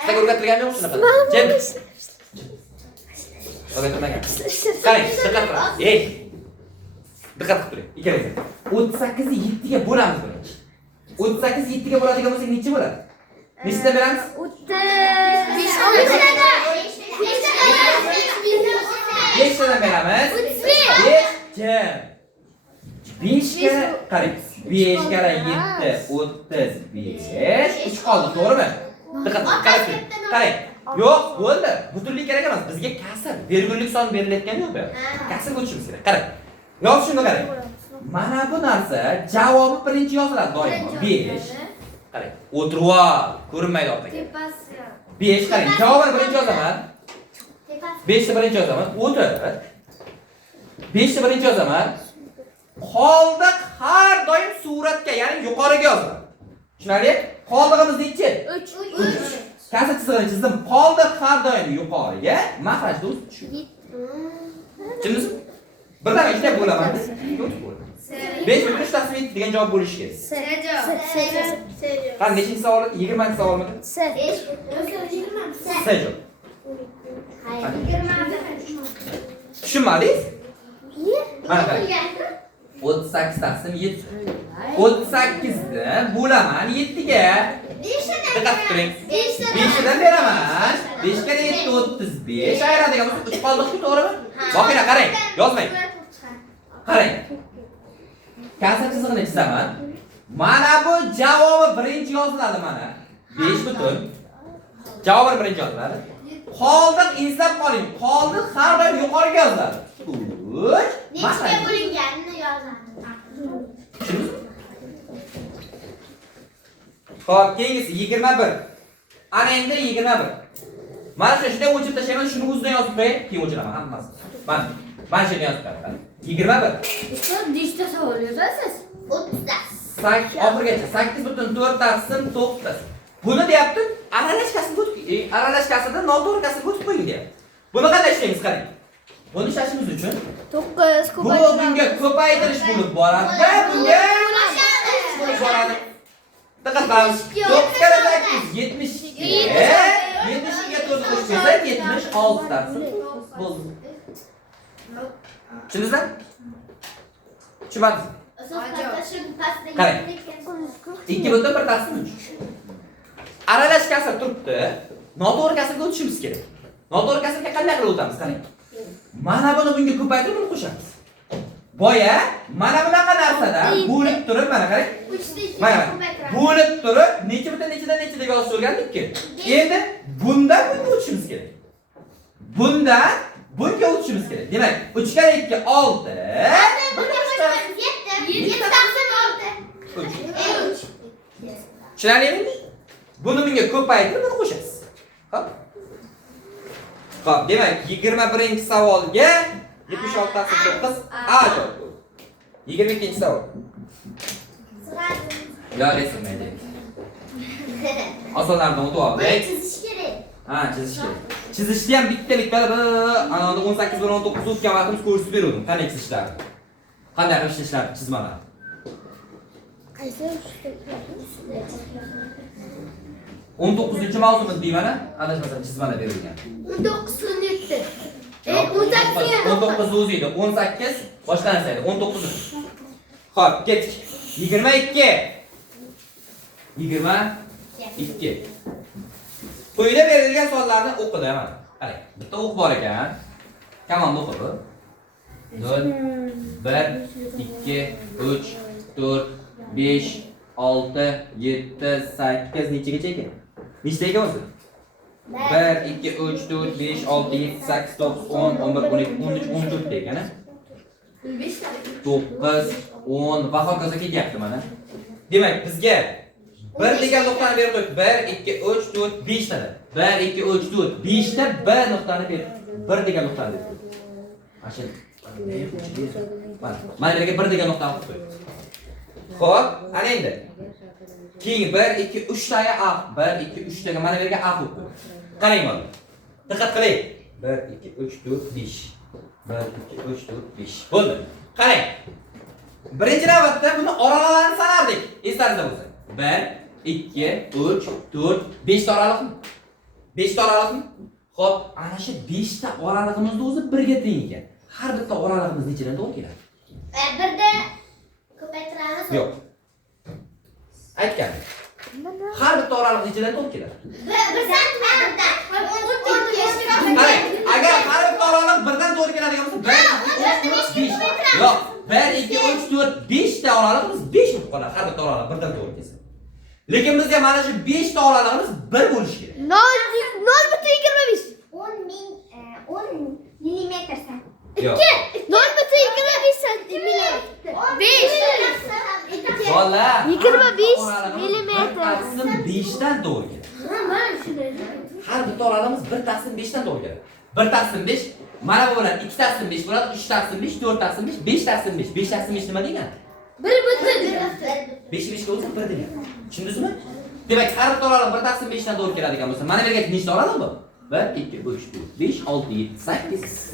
Sizga o'rgatilgan yo'q shunaqa. Jim. O'rgatilmagan. Qarang, diqqat qiling. Diqqat qilib turing. Ikkalangiz. 38 ni 7 ga bo'lamiz buni. 38 7 ga bo'ladigan bo'lsa necha bo'ladi? Nechta beramiz? 5 tadan beramiz. 5 ga qarang. 5 kara 7 35. 3 qoldi, to'g'rimi? Diqqat qiling. Qarang. Yo'q, bo'ldi. Butunlik kerak emas. Bizga kasr, virgullik son berilayotgani yo'q bu. Kasr ko'chirishimiz kerak. Qarang. Yo'q, shuni qarang. Mana bu narsa javobi birinchi yoziladi doimo. 5. Qarang. O'tirib ol. Ko'rinmaydi ortiga. 5 qarang. Javobini birinchi yozaman. 5 ni birinchi yozaman. O'tir. 5 ni birinchi yozaman. Qoldiq har doim suratga, ya'ni yuqoriga yozaman. Tushunarli? Qoldig'imiz nechi? 3. Kasr chizig'ini chizdim. Qoldiq har doim yuqoriga, mahrajda o'zi tushadi. Tushundingizmi? Birdan ikkita bo'laman. 5 butun 3 taqsim 7 degan javob bo'lishi kerak. Qani nechinchi savol? 20-chi savolmi? S. Sejov. Tushunmadingiz? Mana qarang. 38 taqsim 7. 38 ni bo'laman 7 ga. Diqqat qiling. 5 dan beraman. 5 ga 7 35. Ayiradigan bo'lsa 3 qoldiqmi, to'g'rimi? Voqea qarang, yozmang. Qarang. Kasr chizig'ini chizaman. Mana bu javobi birinchi yoziladi mana. 5 butun. Javobi birinchi yoziladi. Qoldiq eslab qoling. Qoldiq har doim yuqoriga yoziladi. 3. Nechiga bo'linganini yozadi. Tushundingizmi? Xo'p, keyingisi 21. Ana endi 21. Mana shunday o'chirib tashlayman, shuni o'zidan yozib qo'ying, keyin o'chiraman hammasini. Mana shuni yozib qo'yaman. 21. Nechta savol yozasiz? 30 ta. Oxirigacha 8.4 taqsim 9. Buni deyapti, aralashkasini o'tib, aralashkasida noto'g'ri kasrga o'tib qo'ying deyapti. Buni qanday ishlaymiz qarang. Buni ishlashimiz uchun 9 bu bunga ko'paytirish bo'lib boradi, bunga bo'lib boradi. Diqqat qiling. 9 kara 8 72. 72 ga 4 qo'shsak 76 taqsim bo'ldi. Tushundingizmi? Tushunmadingizmi? Qarang. 2.1 taqsim 3. Aralash kasr turibdi. Noto'g'ri kasrga o'tishimiz kerak. Noto'g'ri kasrga qanday qilib o'tamiz? Qarang. Mana buni bunga ko'paytirib buni qo'shamiz. Boya mana bunaqa narsada bo'lib turib, mana qarang. Mana bo'lib turib, necha bitta nechadan necha deb yozib o'rgandik-ku. Endi bundan bunga o'tishimiz kerak. Bundan bunga o'tishimiz kerak. Demak, 3 ga 2 6. 7 taqsim 6. 3. Tushunarlimi? Buni bunga ko'paytirib buni qo'shasiz. Xo'p? Xo'p, demak 21-savolga 76 taqsim 9 A javob bo'ldi. 22-savol. Yo, resimlaydi. Osonlardan o'tib oldik. Chizish kerak. Ha, chizish kerak. Chizishni ham bitta-bitta ana 18 bilan 19 o'tgan vaqtimiz ko'rsatib berdim. Qanday chizishlarni? Qanday qilib ishlashlarini, chizmalarni. 19-mavzumuz deymana, adashmasam chizmalar berilgan. 19 kunlikdi. 19 o'zi edi. 18 boshlansa edi. 19. Xo'p, ketdik. 22. 22. Quyida berilgan savollarni o'qidi mana. Qarang, bitta o'q bor ekan. Kamon o'qidi. 4 1 2 3 4 5 6 7 8 nechigacha ekan? Nechta ekan o'zi? 1 2 3 4 5 6 7 8 9 10 11 12 13 14 ekan a? 9 10 va hokazo ketyapti mana. Demak, bizga 1 degan nuqtani berib qo'yib, 1 2 3 4 5 ta. 1 2 3 4 5 ta B nuqtani berib, 1 degan nuqtani berib. Mana mana yerga 1 degan nuqtani qo'yib. Xo'p, ana endi. Keyin 1 2 3 taga A, 1 2 3 taga mana bu yerga A qo'yib. Qarang mana. Diqqat qiling. 1 2 3 4 5. 1 2 3 4 5. Bo'ldi. Qarang. Birinchi navbatda buni oralarini sanardik. Eslaringizda bo'lsa. 1 2 3 4 5 ta oralig'mi? 5 ta oralig'mi? Xo'p, ana shu 5 ta oralig'imizni o'zi 1 ga teng ekan. Har bitta oralig'imiz nechadan to'g'ri keladi? Birda ko'paytiramiz. Yo'q. Aytgan. Har bitta oralig' nechadan to'g'ri keladi? 1 santimetrdan. Qarang, agar har bitta oralig' 1 dan to'g'ri keladigan bo'lsa, 1 2 3 4 5. Yo'q, 1 2 3 4 5 ta oralig'imiz 5 bo'lib qoladi. Har bitta oralig' 1 dan to'g'ri kelsa. Lekin bizga mana shu 5 ta oralig'imiz 1 bo'lishi kerak. 0.25. 10 millimetr san. Yo'q. 0.25 santimetr. 5. Bola. 25 millimetr. 5 dan to'g'ri keladi. Har bitta oralig'imiz 1 taqsim 5 dan to'g'ri keladi. 1 taqsim 5. Mana bu bilan 2 taqsim 5 bo'ladi, 3 taqsim 5, 4 taqsim 5, 5 taqsim 5. 5 taqsim 5 nima degani? 5 5 ga o'zi 1 degan. Tushundingizmi? Demak, har bir to'g'ri 1 taqsim 5 dan to'g'ri keladigan bo'lsa, mana bu yerga nechta oladi bu? 1 2 3 4 5 6 7 8.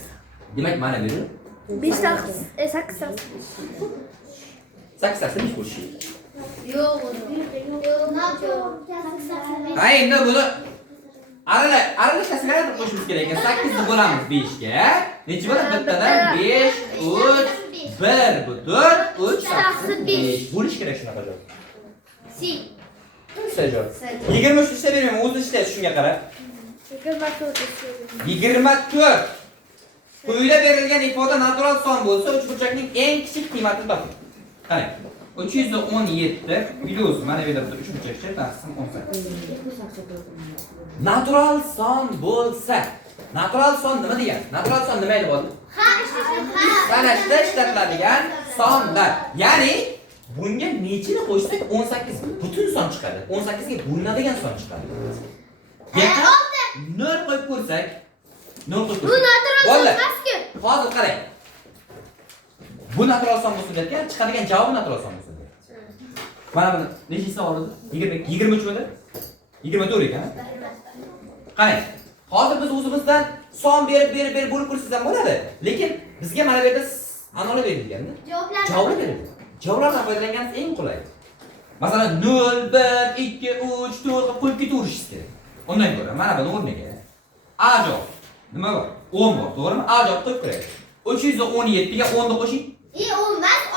Demak, mana bu 5 taqsim 8 taqsim 8 taqsim 5 bo'lishi. Yo'q. Ha, endi buni aralashasilar deb qo'shimiz kerak ekan. 8 ni bo'lamiz 5 ga. Necha bo'ladi? Bittadan 5 3 1 butun 3 taqsim 5 bo'lish kerak shunaqa joy. Si. Sajod. 23 ishlab bermayman, o'zi ishlaydi shunga qarab. 24. Quyida berilgan ifoda natural son bo'lsa, uchburchakning eng kichik qiymatini toping. Qarang. 317 biliyoruz, mana bu yerda uchburchakcha taqsim 18. Natural son bo'lsa, natural son nima degani? Natural son nima edi bo'ldi? Sanashda ishlatiladigan sonlar. Ya'ni bunga nechini qo'shsak 18 butun son chiqadi. 18 ga bo'linadigan son chiqadi. Yana 0 qo'yib ko'rsak, 0 qo'yib. Bu natural son emas-ku. Hozir qarang. Bu natural son bo'lsa ekan, chiqadigan javob natural son bo'lsa. Mana buni nechta savol edi? 23 bo'ldi. 24 ekan. Qarang. Hozir biz o'zimizdan son berib bo'lib ko'rsangiz ham bo'ladi. Lekin bizga mana bu yerda anola berilganda javoblar berildi. Javoblardan foydalanganingiz eng qulay. Masalan 0 1 2 3 4 qo'yib ketaverishingiz kerak. Undan ko'ra mana buni o'rniga A javob. Nima bor? 10 bor, to'g'rimi? A javob qo'yib qo'yaylik. 317 ga 10 ni qo'shing. Olmaz. 6.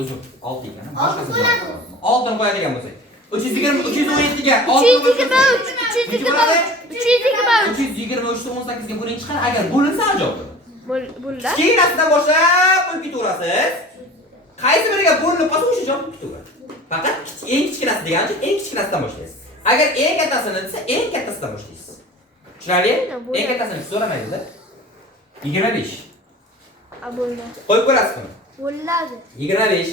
Uzun 6 ekan. Boshqasi 6 ni qo'yadigan bo'lsak. 317 ga 6 323 18 ga bo'ling chiqadi. Agar bo'linsa javob. Bunlar. Keyinasidan boshlab qo'yib ketaverasiz. Qaysi biriga bo'linib qolsa o'sha javob ketaveradi. Faqat eng kichkinasi degancha eng kichkinasidan boshlaysiz. Agar eng kattasini desa, eng kattasidan boshlaysiz. Tushunarli? Eng kattasini so'ramaydi-da. 25. Bo'ldi. Qo'yib ko'rasiz buni. Bo'ladi. 25.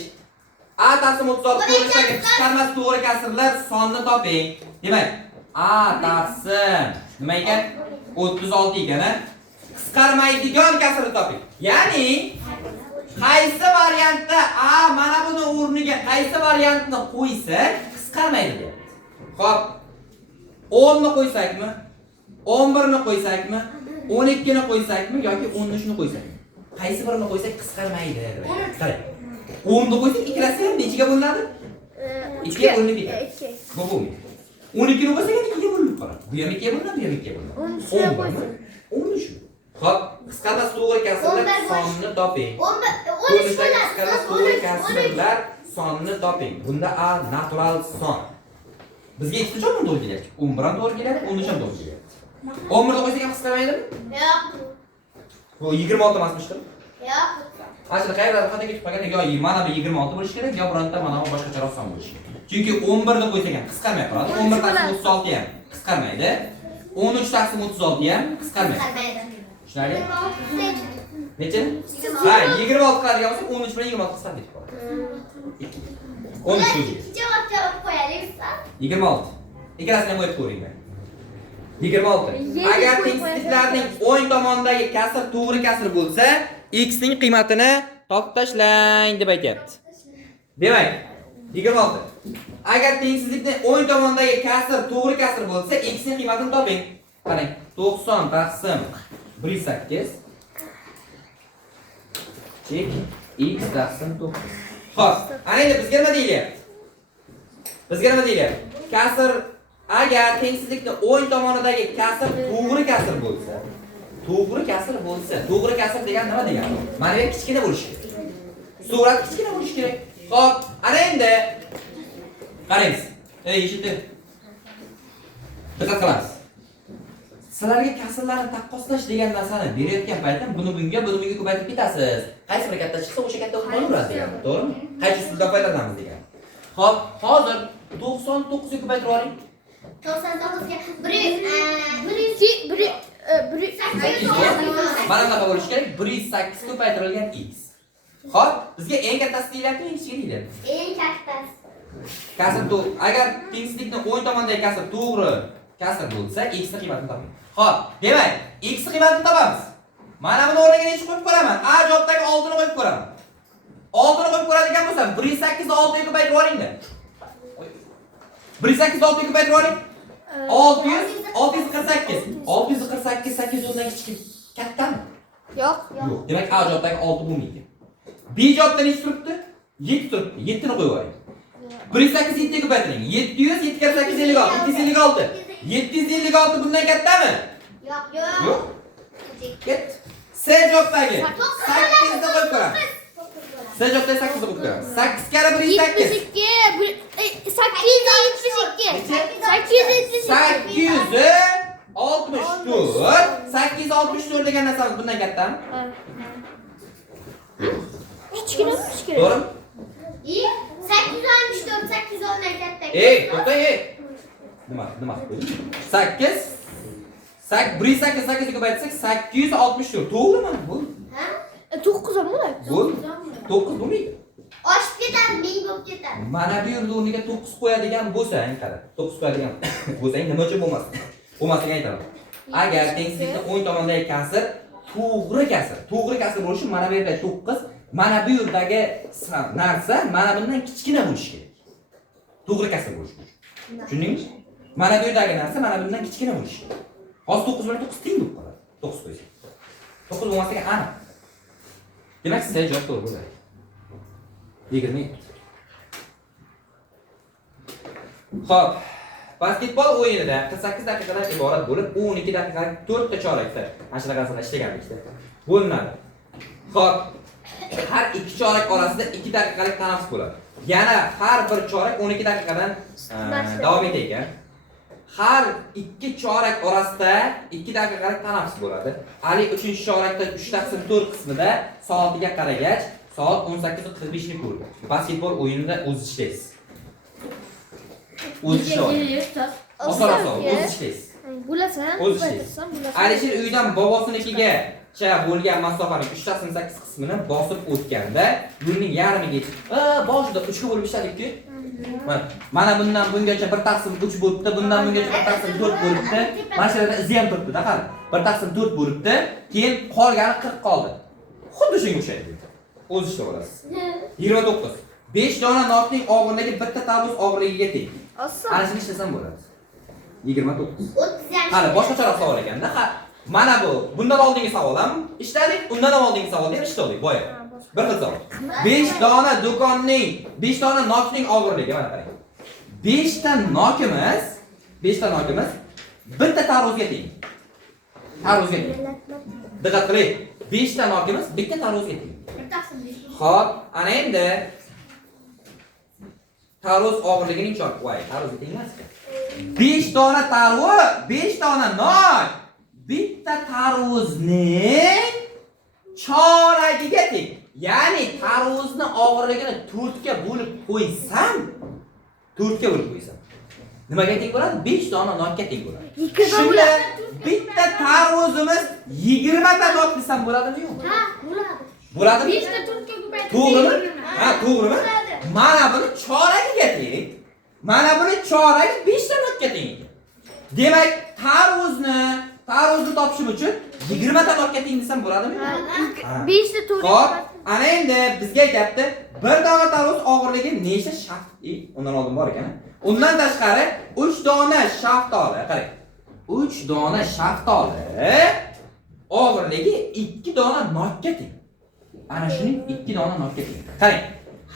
A taqsim 36 ko'rishdagi qisqarmas to'g'ri kasrlar sonini toping. Demak, A taqsim nima ekan? 36 ekan. Qisqarmaydigan kasrni toping. Ya'ni qaysi variantda A mana buni o'rniga qaysi variantni qo'ysa qisqarmaydi deyapti. Xo'p. 10 ni qo'ysakmi? 11 ni qo'ysakmi? 12 ni qo'ysakmi yoki 13 ni qo'ysakmi? Qaysi birini qo'ysak qisqarmaydi deb. Qarang. 10 ni qo'ysak ikkalasi ham nechiga bo'linadi? 2 ga bo'linib ketadi. 2. Bu bo'lmaydi. 12 ni qo'ysak ham 2 ga bo'linib qoladi. Bu ham 2 ga bo'linadi, bu ham 2 ga bo'linadi. 13. Xo'p, qisqarmas to'g'ri kasrlar sonini toping. 13 qisqarmas to'g'ri kasrlar sonini toping. Bunda A natural son. Bizga ikkita javob to'g'ri kelyapti. 11 ham to'g'ri kelyapti, 13 ham to'g'ri kelyapti. 11 ni qo'ysak ham qisqarmaydimi? Yo'q. Bu 26 emasmishdir? Yo'q. Aslida qayerda xato ketib qolganda yo mana bu 26 bo'lishi kerak, yo bironta mana bu boshqacharoq son bo'lishi kerak. Chunki 11 ni qo'ysak ham qisqarmay qoladi. 11 taqsim 36 ham qisqarmaydi. 13 taqsim 36 ham qisqarmaydi. Tushunarli? Necha? Ha, 26 qiladigan bo'lsak 13 bilan 26 qisqarib ketib qoladi. 13 o'ziga. Javob qo'yaylik. 26. Ikkalasini ham qo'yib ko'ring. 26. Agar tengsizliklarning o'ng tomonidagi kasr to'g'ri kasr bo'lsa, x ning qiymatini topib tashlang deb aytayapti. Demak, 26. Agar tengsizlikning o'ng tomonidagi kasr to'g'ri kasr bo'lsa, x ning qiymatini toping. Qarang, 90 taqsim 108 chek x taqsim 9. Xo'p, ana endi bizga nima deyilyapti? Kasr agar tengsizlikning o'ng tomonidagi kasr to'g'ri kasr bo'lsa, to'g'ri kasr degani nima degani? Mana bu kichkina bo'lishi kerak. Surat kichkina bo'lishi kerak. Xo'p, ana endi qarangiz. Eshitib. Diqqat qilamiz. Sizlarga kasrlarni taqqoslash degan narsani berayotgan paytda buni bunga ko'paytirib ketasiz. Qaysi biri katta chiqsa, o'sha katta o'tib qolaveradi degan, to'g'rimi? Qaysi usuldan foydalanamiz degan. Xo'p, hozir 99 ga ko'paytirib oling. 99 ga 1 Mana bunaqa bo'lishi kerak. 108 ko'paytirilgan x. Xo'p, bizga eng kattasi deyilyapti, eng kichigi deyilyapti. eng kattasi. Kasr to'g'ri. Agar tengsizlikning o'ng tomonidagi kasr to'g'ri kasr bo'lsa, x ni qiymatini toping. Xo'p, demak, x ni qiymatini topamiz. Mana buni o'rniga nechta qo'yib ko'raman? A javobdagi 6 ni qo'yib ko'raman. 6 ni qo'yib ko'radigan bo'lsam, 1.8 ni 6 ga ko'paytirib yuboring-da. 1.8 6 ga ko'paytirib yuboring. 648. 648 810 dan kichik. Kattami? Yo'q. Yo'q. Demak, A javobdagi 6 bo'lmaydi. B javobda nechta turibdi? 7 turibdi. 7 ni qo'yib yuboring. 1.8 7 ga ko'paytiring. 700 7 kere 8 56. 256. 756 bundan kattami? Yo'q. Ket. C javobdagi 8 ni qo'yib ko'ramiz. C javobdagi 8 ni qo'yib ko'ramiz. 8 kere 1 8. 864 degan narsamiz bundan kattami? Kichkina. To'g'rimi? 864 810 dan katta. To'xtang. Nima qilib 8 8 8 ga ko'paytirsak 864. To'g'rimi bu? Ha? 9 ham bo'ladi. Bu 9 bo'lmaydi. Oshib ketadi, ming bo'lib ketadi. Mana bu yerda o'rniga 9 qo'yadigan bo'lsang, qara. 9 qo'yadigan bo'lsang nima uchun bo'lmasin? Bo'lmasligini aytaman. Agar tengsizlikning o'ng tomondagi kasr to'g'ri kasr bo'lishi mana bu yerda 9, mana bu yerdagi narsa mana bundan kichkina bo'lishi kerak. To'g'ri kasr bo'lishi kerak. Tushundingmi? Mana bu yerdagi narsa mana bundan kichkina bo'lishi kerak. Hozir 9 bilan 9 teng bo'lib qoladi. 9 qo'ysak. 9 bo'lmasligi aniq. Demak, siz javob to'g'ri bo'ladi. 20. Xo'p, basketbol o'yinida 48 daqiqadan iborat bo'lib, 12 daqiqalik 4 ta chorakda ana shunaqasini ishlaganlikda bo'linadi. Xo'p, har 2 chorak orasida 2 daqiqalik tanaffus bo'ladi. Yana har bir chorak 12 daqiqadan davom etadi ekan. Har 2 chorak orasida 2 daqiqalik tanaffus bo'ladi. Ali 3-chorakda 3/4 qismida soatiga qaragach, soat 18:45 ni ko'rdi. Basketbol o'yinida o'z ishlaysiz. O'z ishlaysiz. Oson, o'z ishlaysiz. Bo'lasan, O'z ishlaysiz. Alisher uyidan bobosinikiga bo'lgan masofani 3/8 qismini bosib o'tganda yo'lning yarmiga boshida 3 ga bo'lib ishladik-ku. Mana bundan bungacha 1/3 bo'libdi, bundan bungacha 1/4 bo'libdi. Mana shu yerda izi ham turibdi-da, qani. 1/4 bo'libdi, keyin qolgani 40 qoldi. Xuddi shunga o'xshaydi. O'z ishlab olasiz. 29. 5 dona notning og'irligi bitta tarvuz og'irligiga teng. Ana shuni ishlasam bo'ladi. 29. 30 yash. Qani, boshqacharoq savol ekanda. Mana bu, bundan oldingi savol ham ishladik, undan ham oldingi savolda ham ishladik, boya. Bir xil savol. 5 dona do'konning, 5 dona nokning og'irligi, mana qarang. 5 ta nokimiz bitta tarvuzga teng. Tarvuzga teng. Diqqat qiling. 5 ta nokimiz bitta tarvuzga teng. Xo'p, ana endi tarvuz og'irligining chorati, voy, tarvuzga teng emas. 5 dona tarvuz, 5 dona nok bitta tarvuzning choragiga teng. Ya'ni tarvuzni og'irligini 4 ga bo'lib qo'ysam, nimaga teng bo'ladi? 5 dona nokka teng bo'ladi. 20 bo'ladi. Bitta tarvuzimiz 20 ta nok desam bo'ladimi yo'qmi? Ha, bo'ladi. Bo'ladimi? 5 ta 4 ga ko'paytirib. To'g'rimi? Ha, to'g'rimi? Mana buni choragiga teng. Mana buni choragi 5 ta nokka teng. Demak, tarvuzni topishim uchun 20 ta nokka teng desam bo'ladimi? 5 ta 4. Xo'p, ana endi bizga aytibdi, bir dona tarvuz og'irligi nechta shaft? Undan oldin bor ekan. Undan tashqari 3 dona shaftoli, qarang. 3 dona shaftoli og'irligi 2 dona nokka teng. Ana shuning 2 dona nokka teng. Qarang,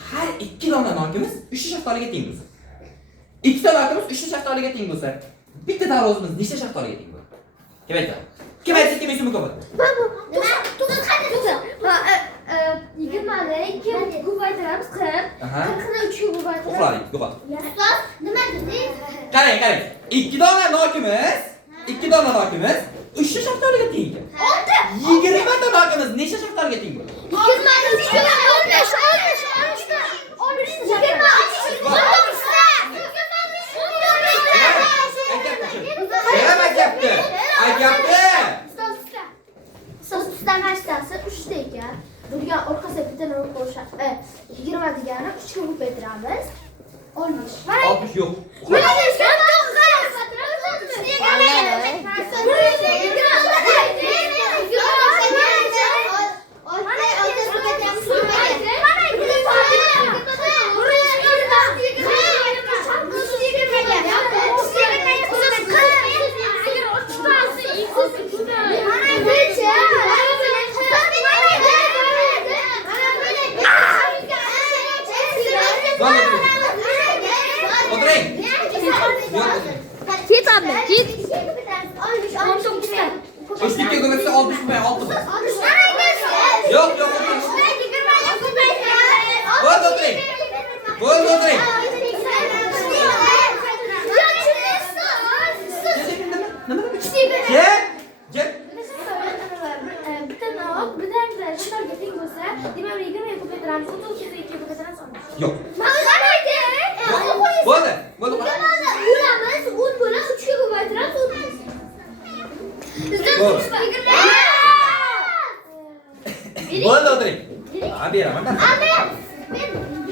har 2 dona nokimiz 3 shaftoliga teng bo'lsa, 2 ta nokimiz 3 shaftoliga teng bo'lsa, bitta tarvuzimiz nechta shaftoliga teng bo'ladi? Kim aytadi? Kim aytdi kim esa mukofot? Nima? 9 qanday bo'lsa? 20 ni 2 ga ko'paytiramiz, 40. 40 ni 3 ga ko'paytiramiz. Uxladik, yo'q. Ustoz, nima dedingiz? Qarang. 2 dona nokimiz 3 ta shaftoliga teng. 20 ta nokimiz nechta shaftoliga teng bo'ladi? 3 ekan. Bunga orqasiga bitta nur qo'shamiz. 20 degani 3 ga ko'paytiramiz. 60. 60 yo'q. Mana shu O'tiring. Ket abi, ket. Uchlikka ko'maksa 60 qo'ying, 60. Yo'q, yo'q, o'tiring. Bo'ldi, o'tiring. Bo'ldi, o'tiring. Ket. Ket. Yo'q. Bo'ldi. Bo'ldi. Bo'ldi, o'tiring. Ha, beraman.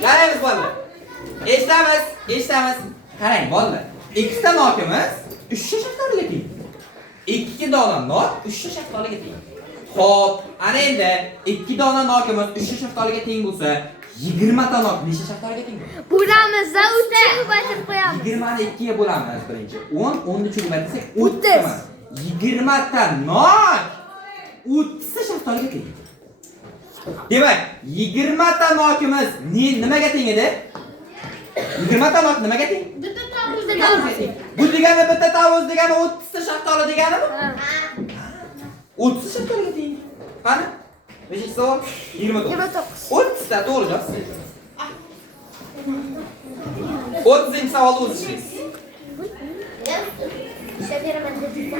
Qaraymiz bo'ldi. Eshitamiz. Qarang, bo'ldi. Ikkita nokimiz 3 ta shaftoliga teng. 2 dona nok 3 ta shaftoliga teng. Xo'p, ana endi 2 dona nokimiz 3 ta shaftoliga teng bo'lsa, 20 ta nok nechta shaftoliga teng? Buramizda 3 ta ko'paytirib qo'yamiz. 20 ni 2 ga bo'lamiz birinchi. 10, 10 ni ko'paytirsak 30. 20 ta nok 30 ta shaftoliga teng. Demak, 20 ta nokimiz nimaga teng edi? 20 ta nok nimaga teng? Bu degani bitta tavuz degani 30 ta shaftoli deganimi? 30 ta shaftoliga teng. Qani? Nechinchi savol? 29. 30 ta to'g'ri javob. 30-savol o'zingizsiz. Ishlab beraman dedingiz.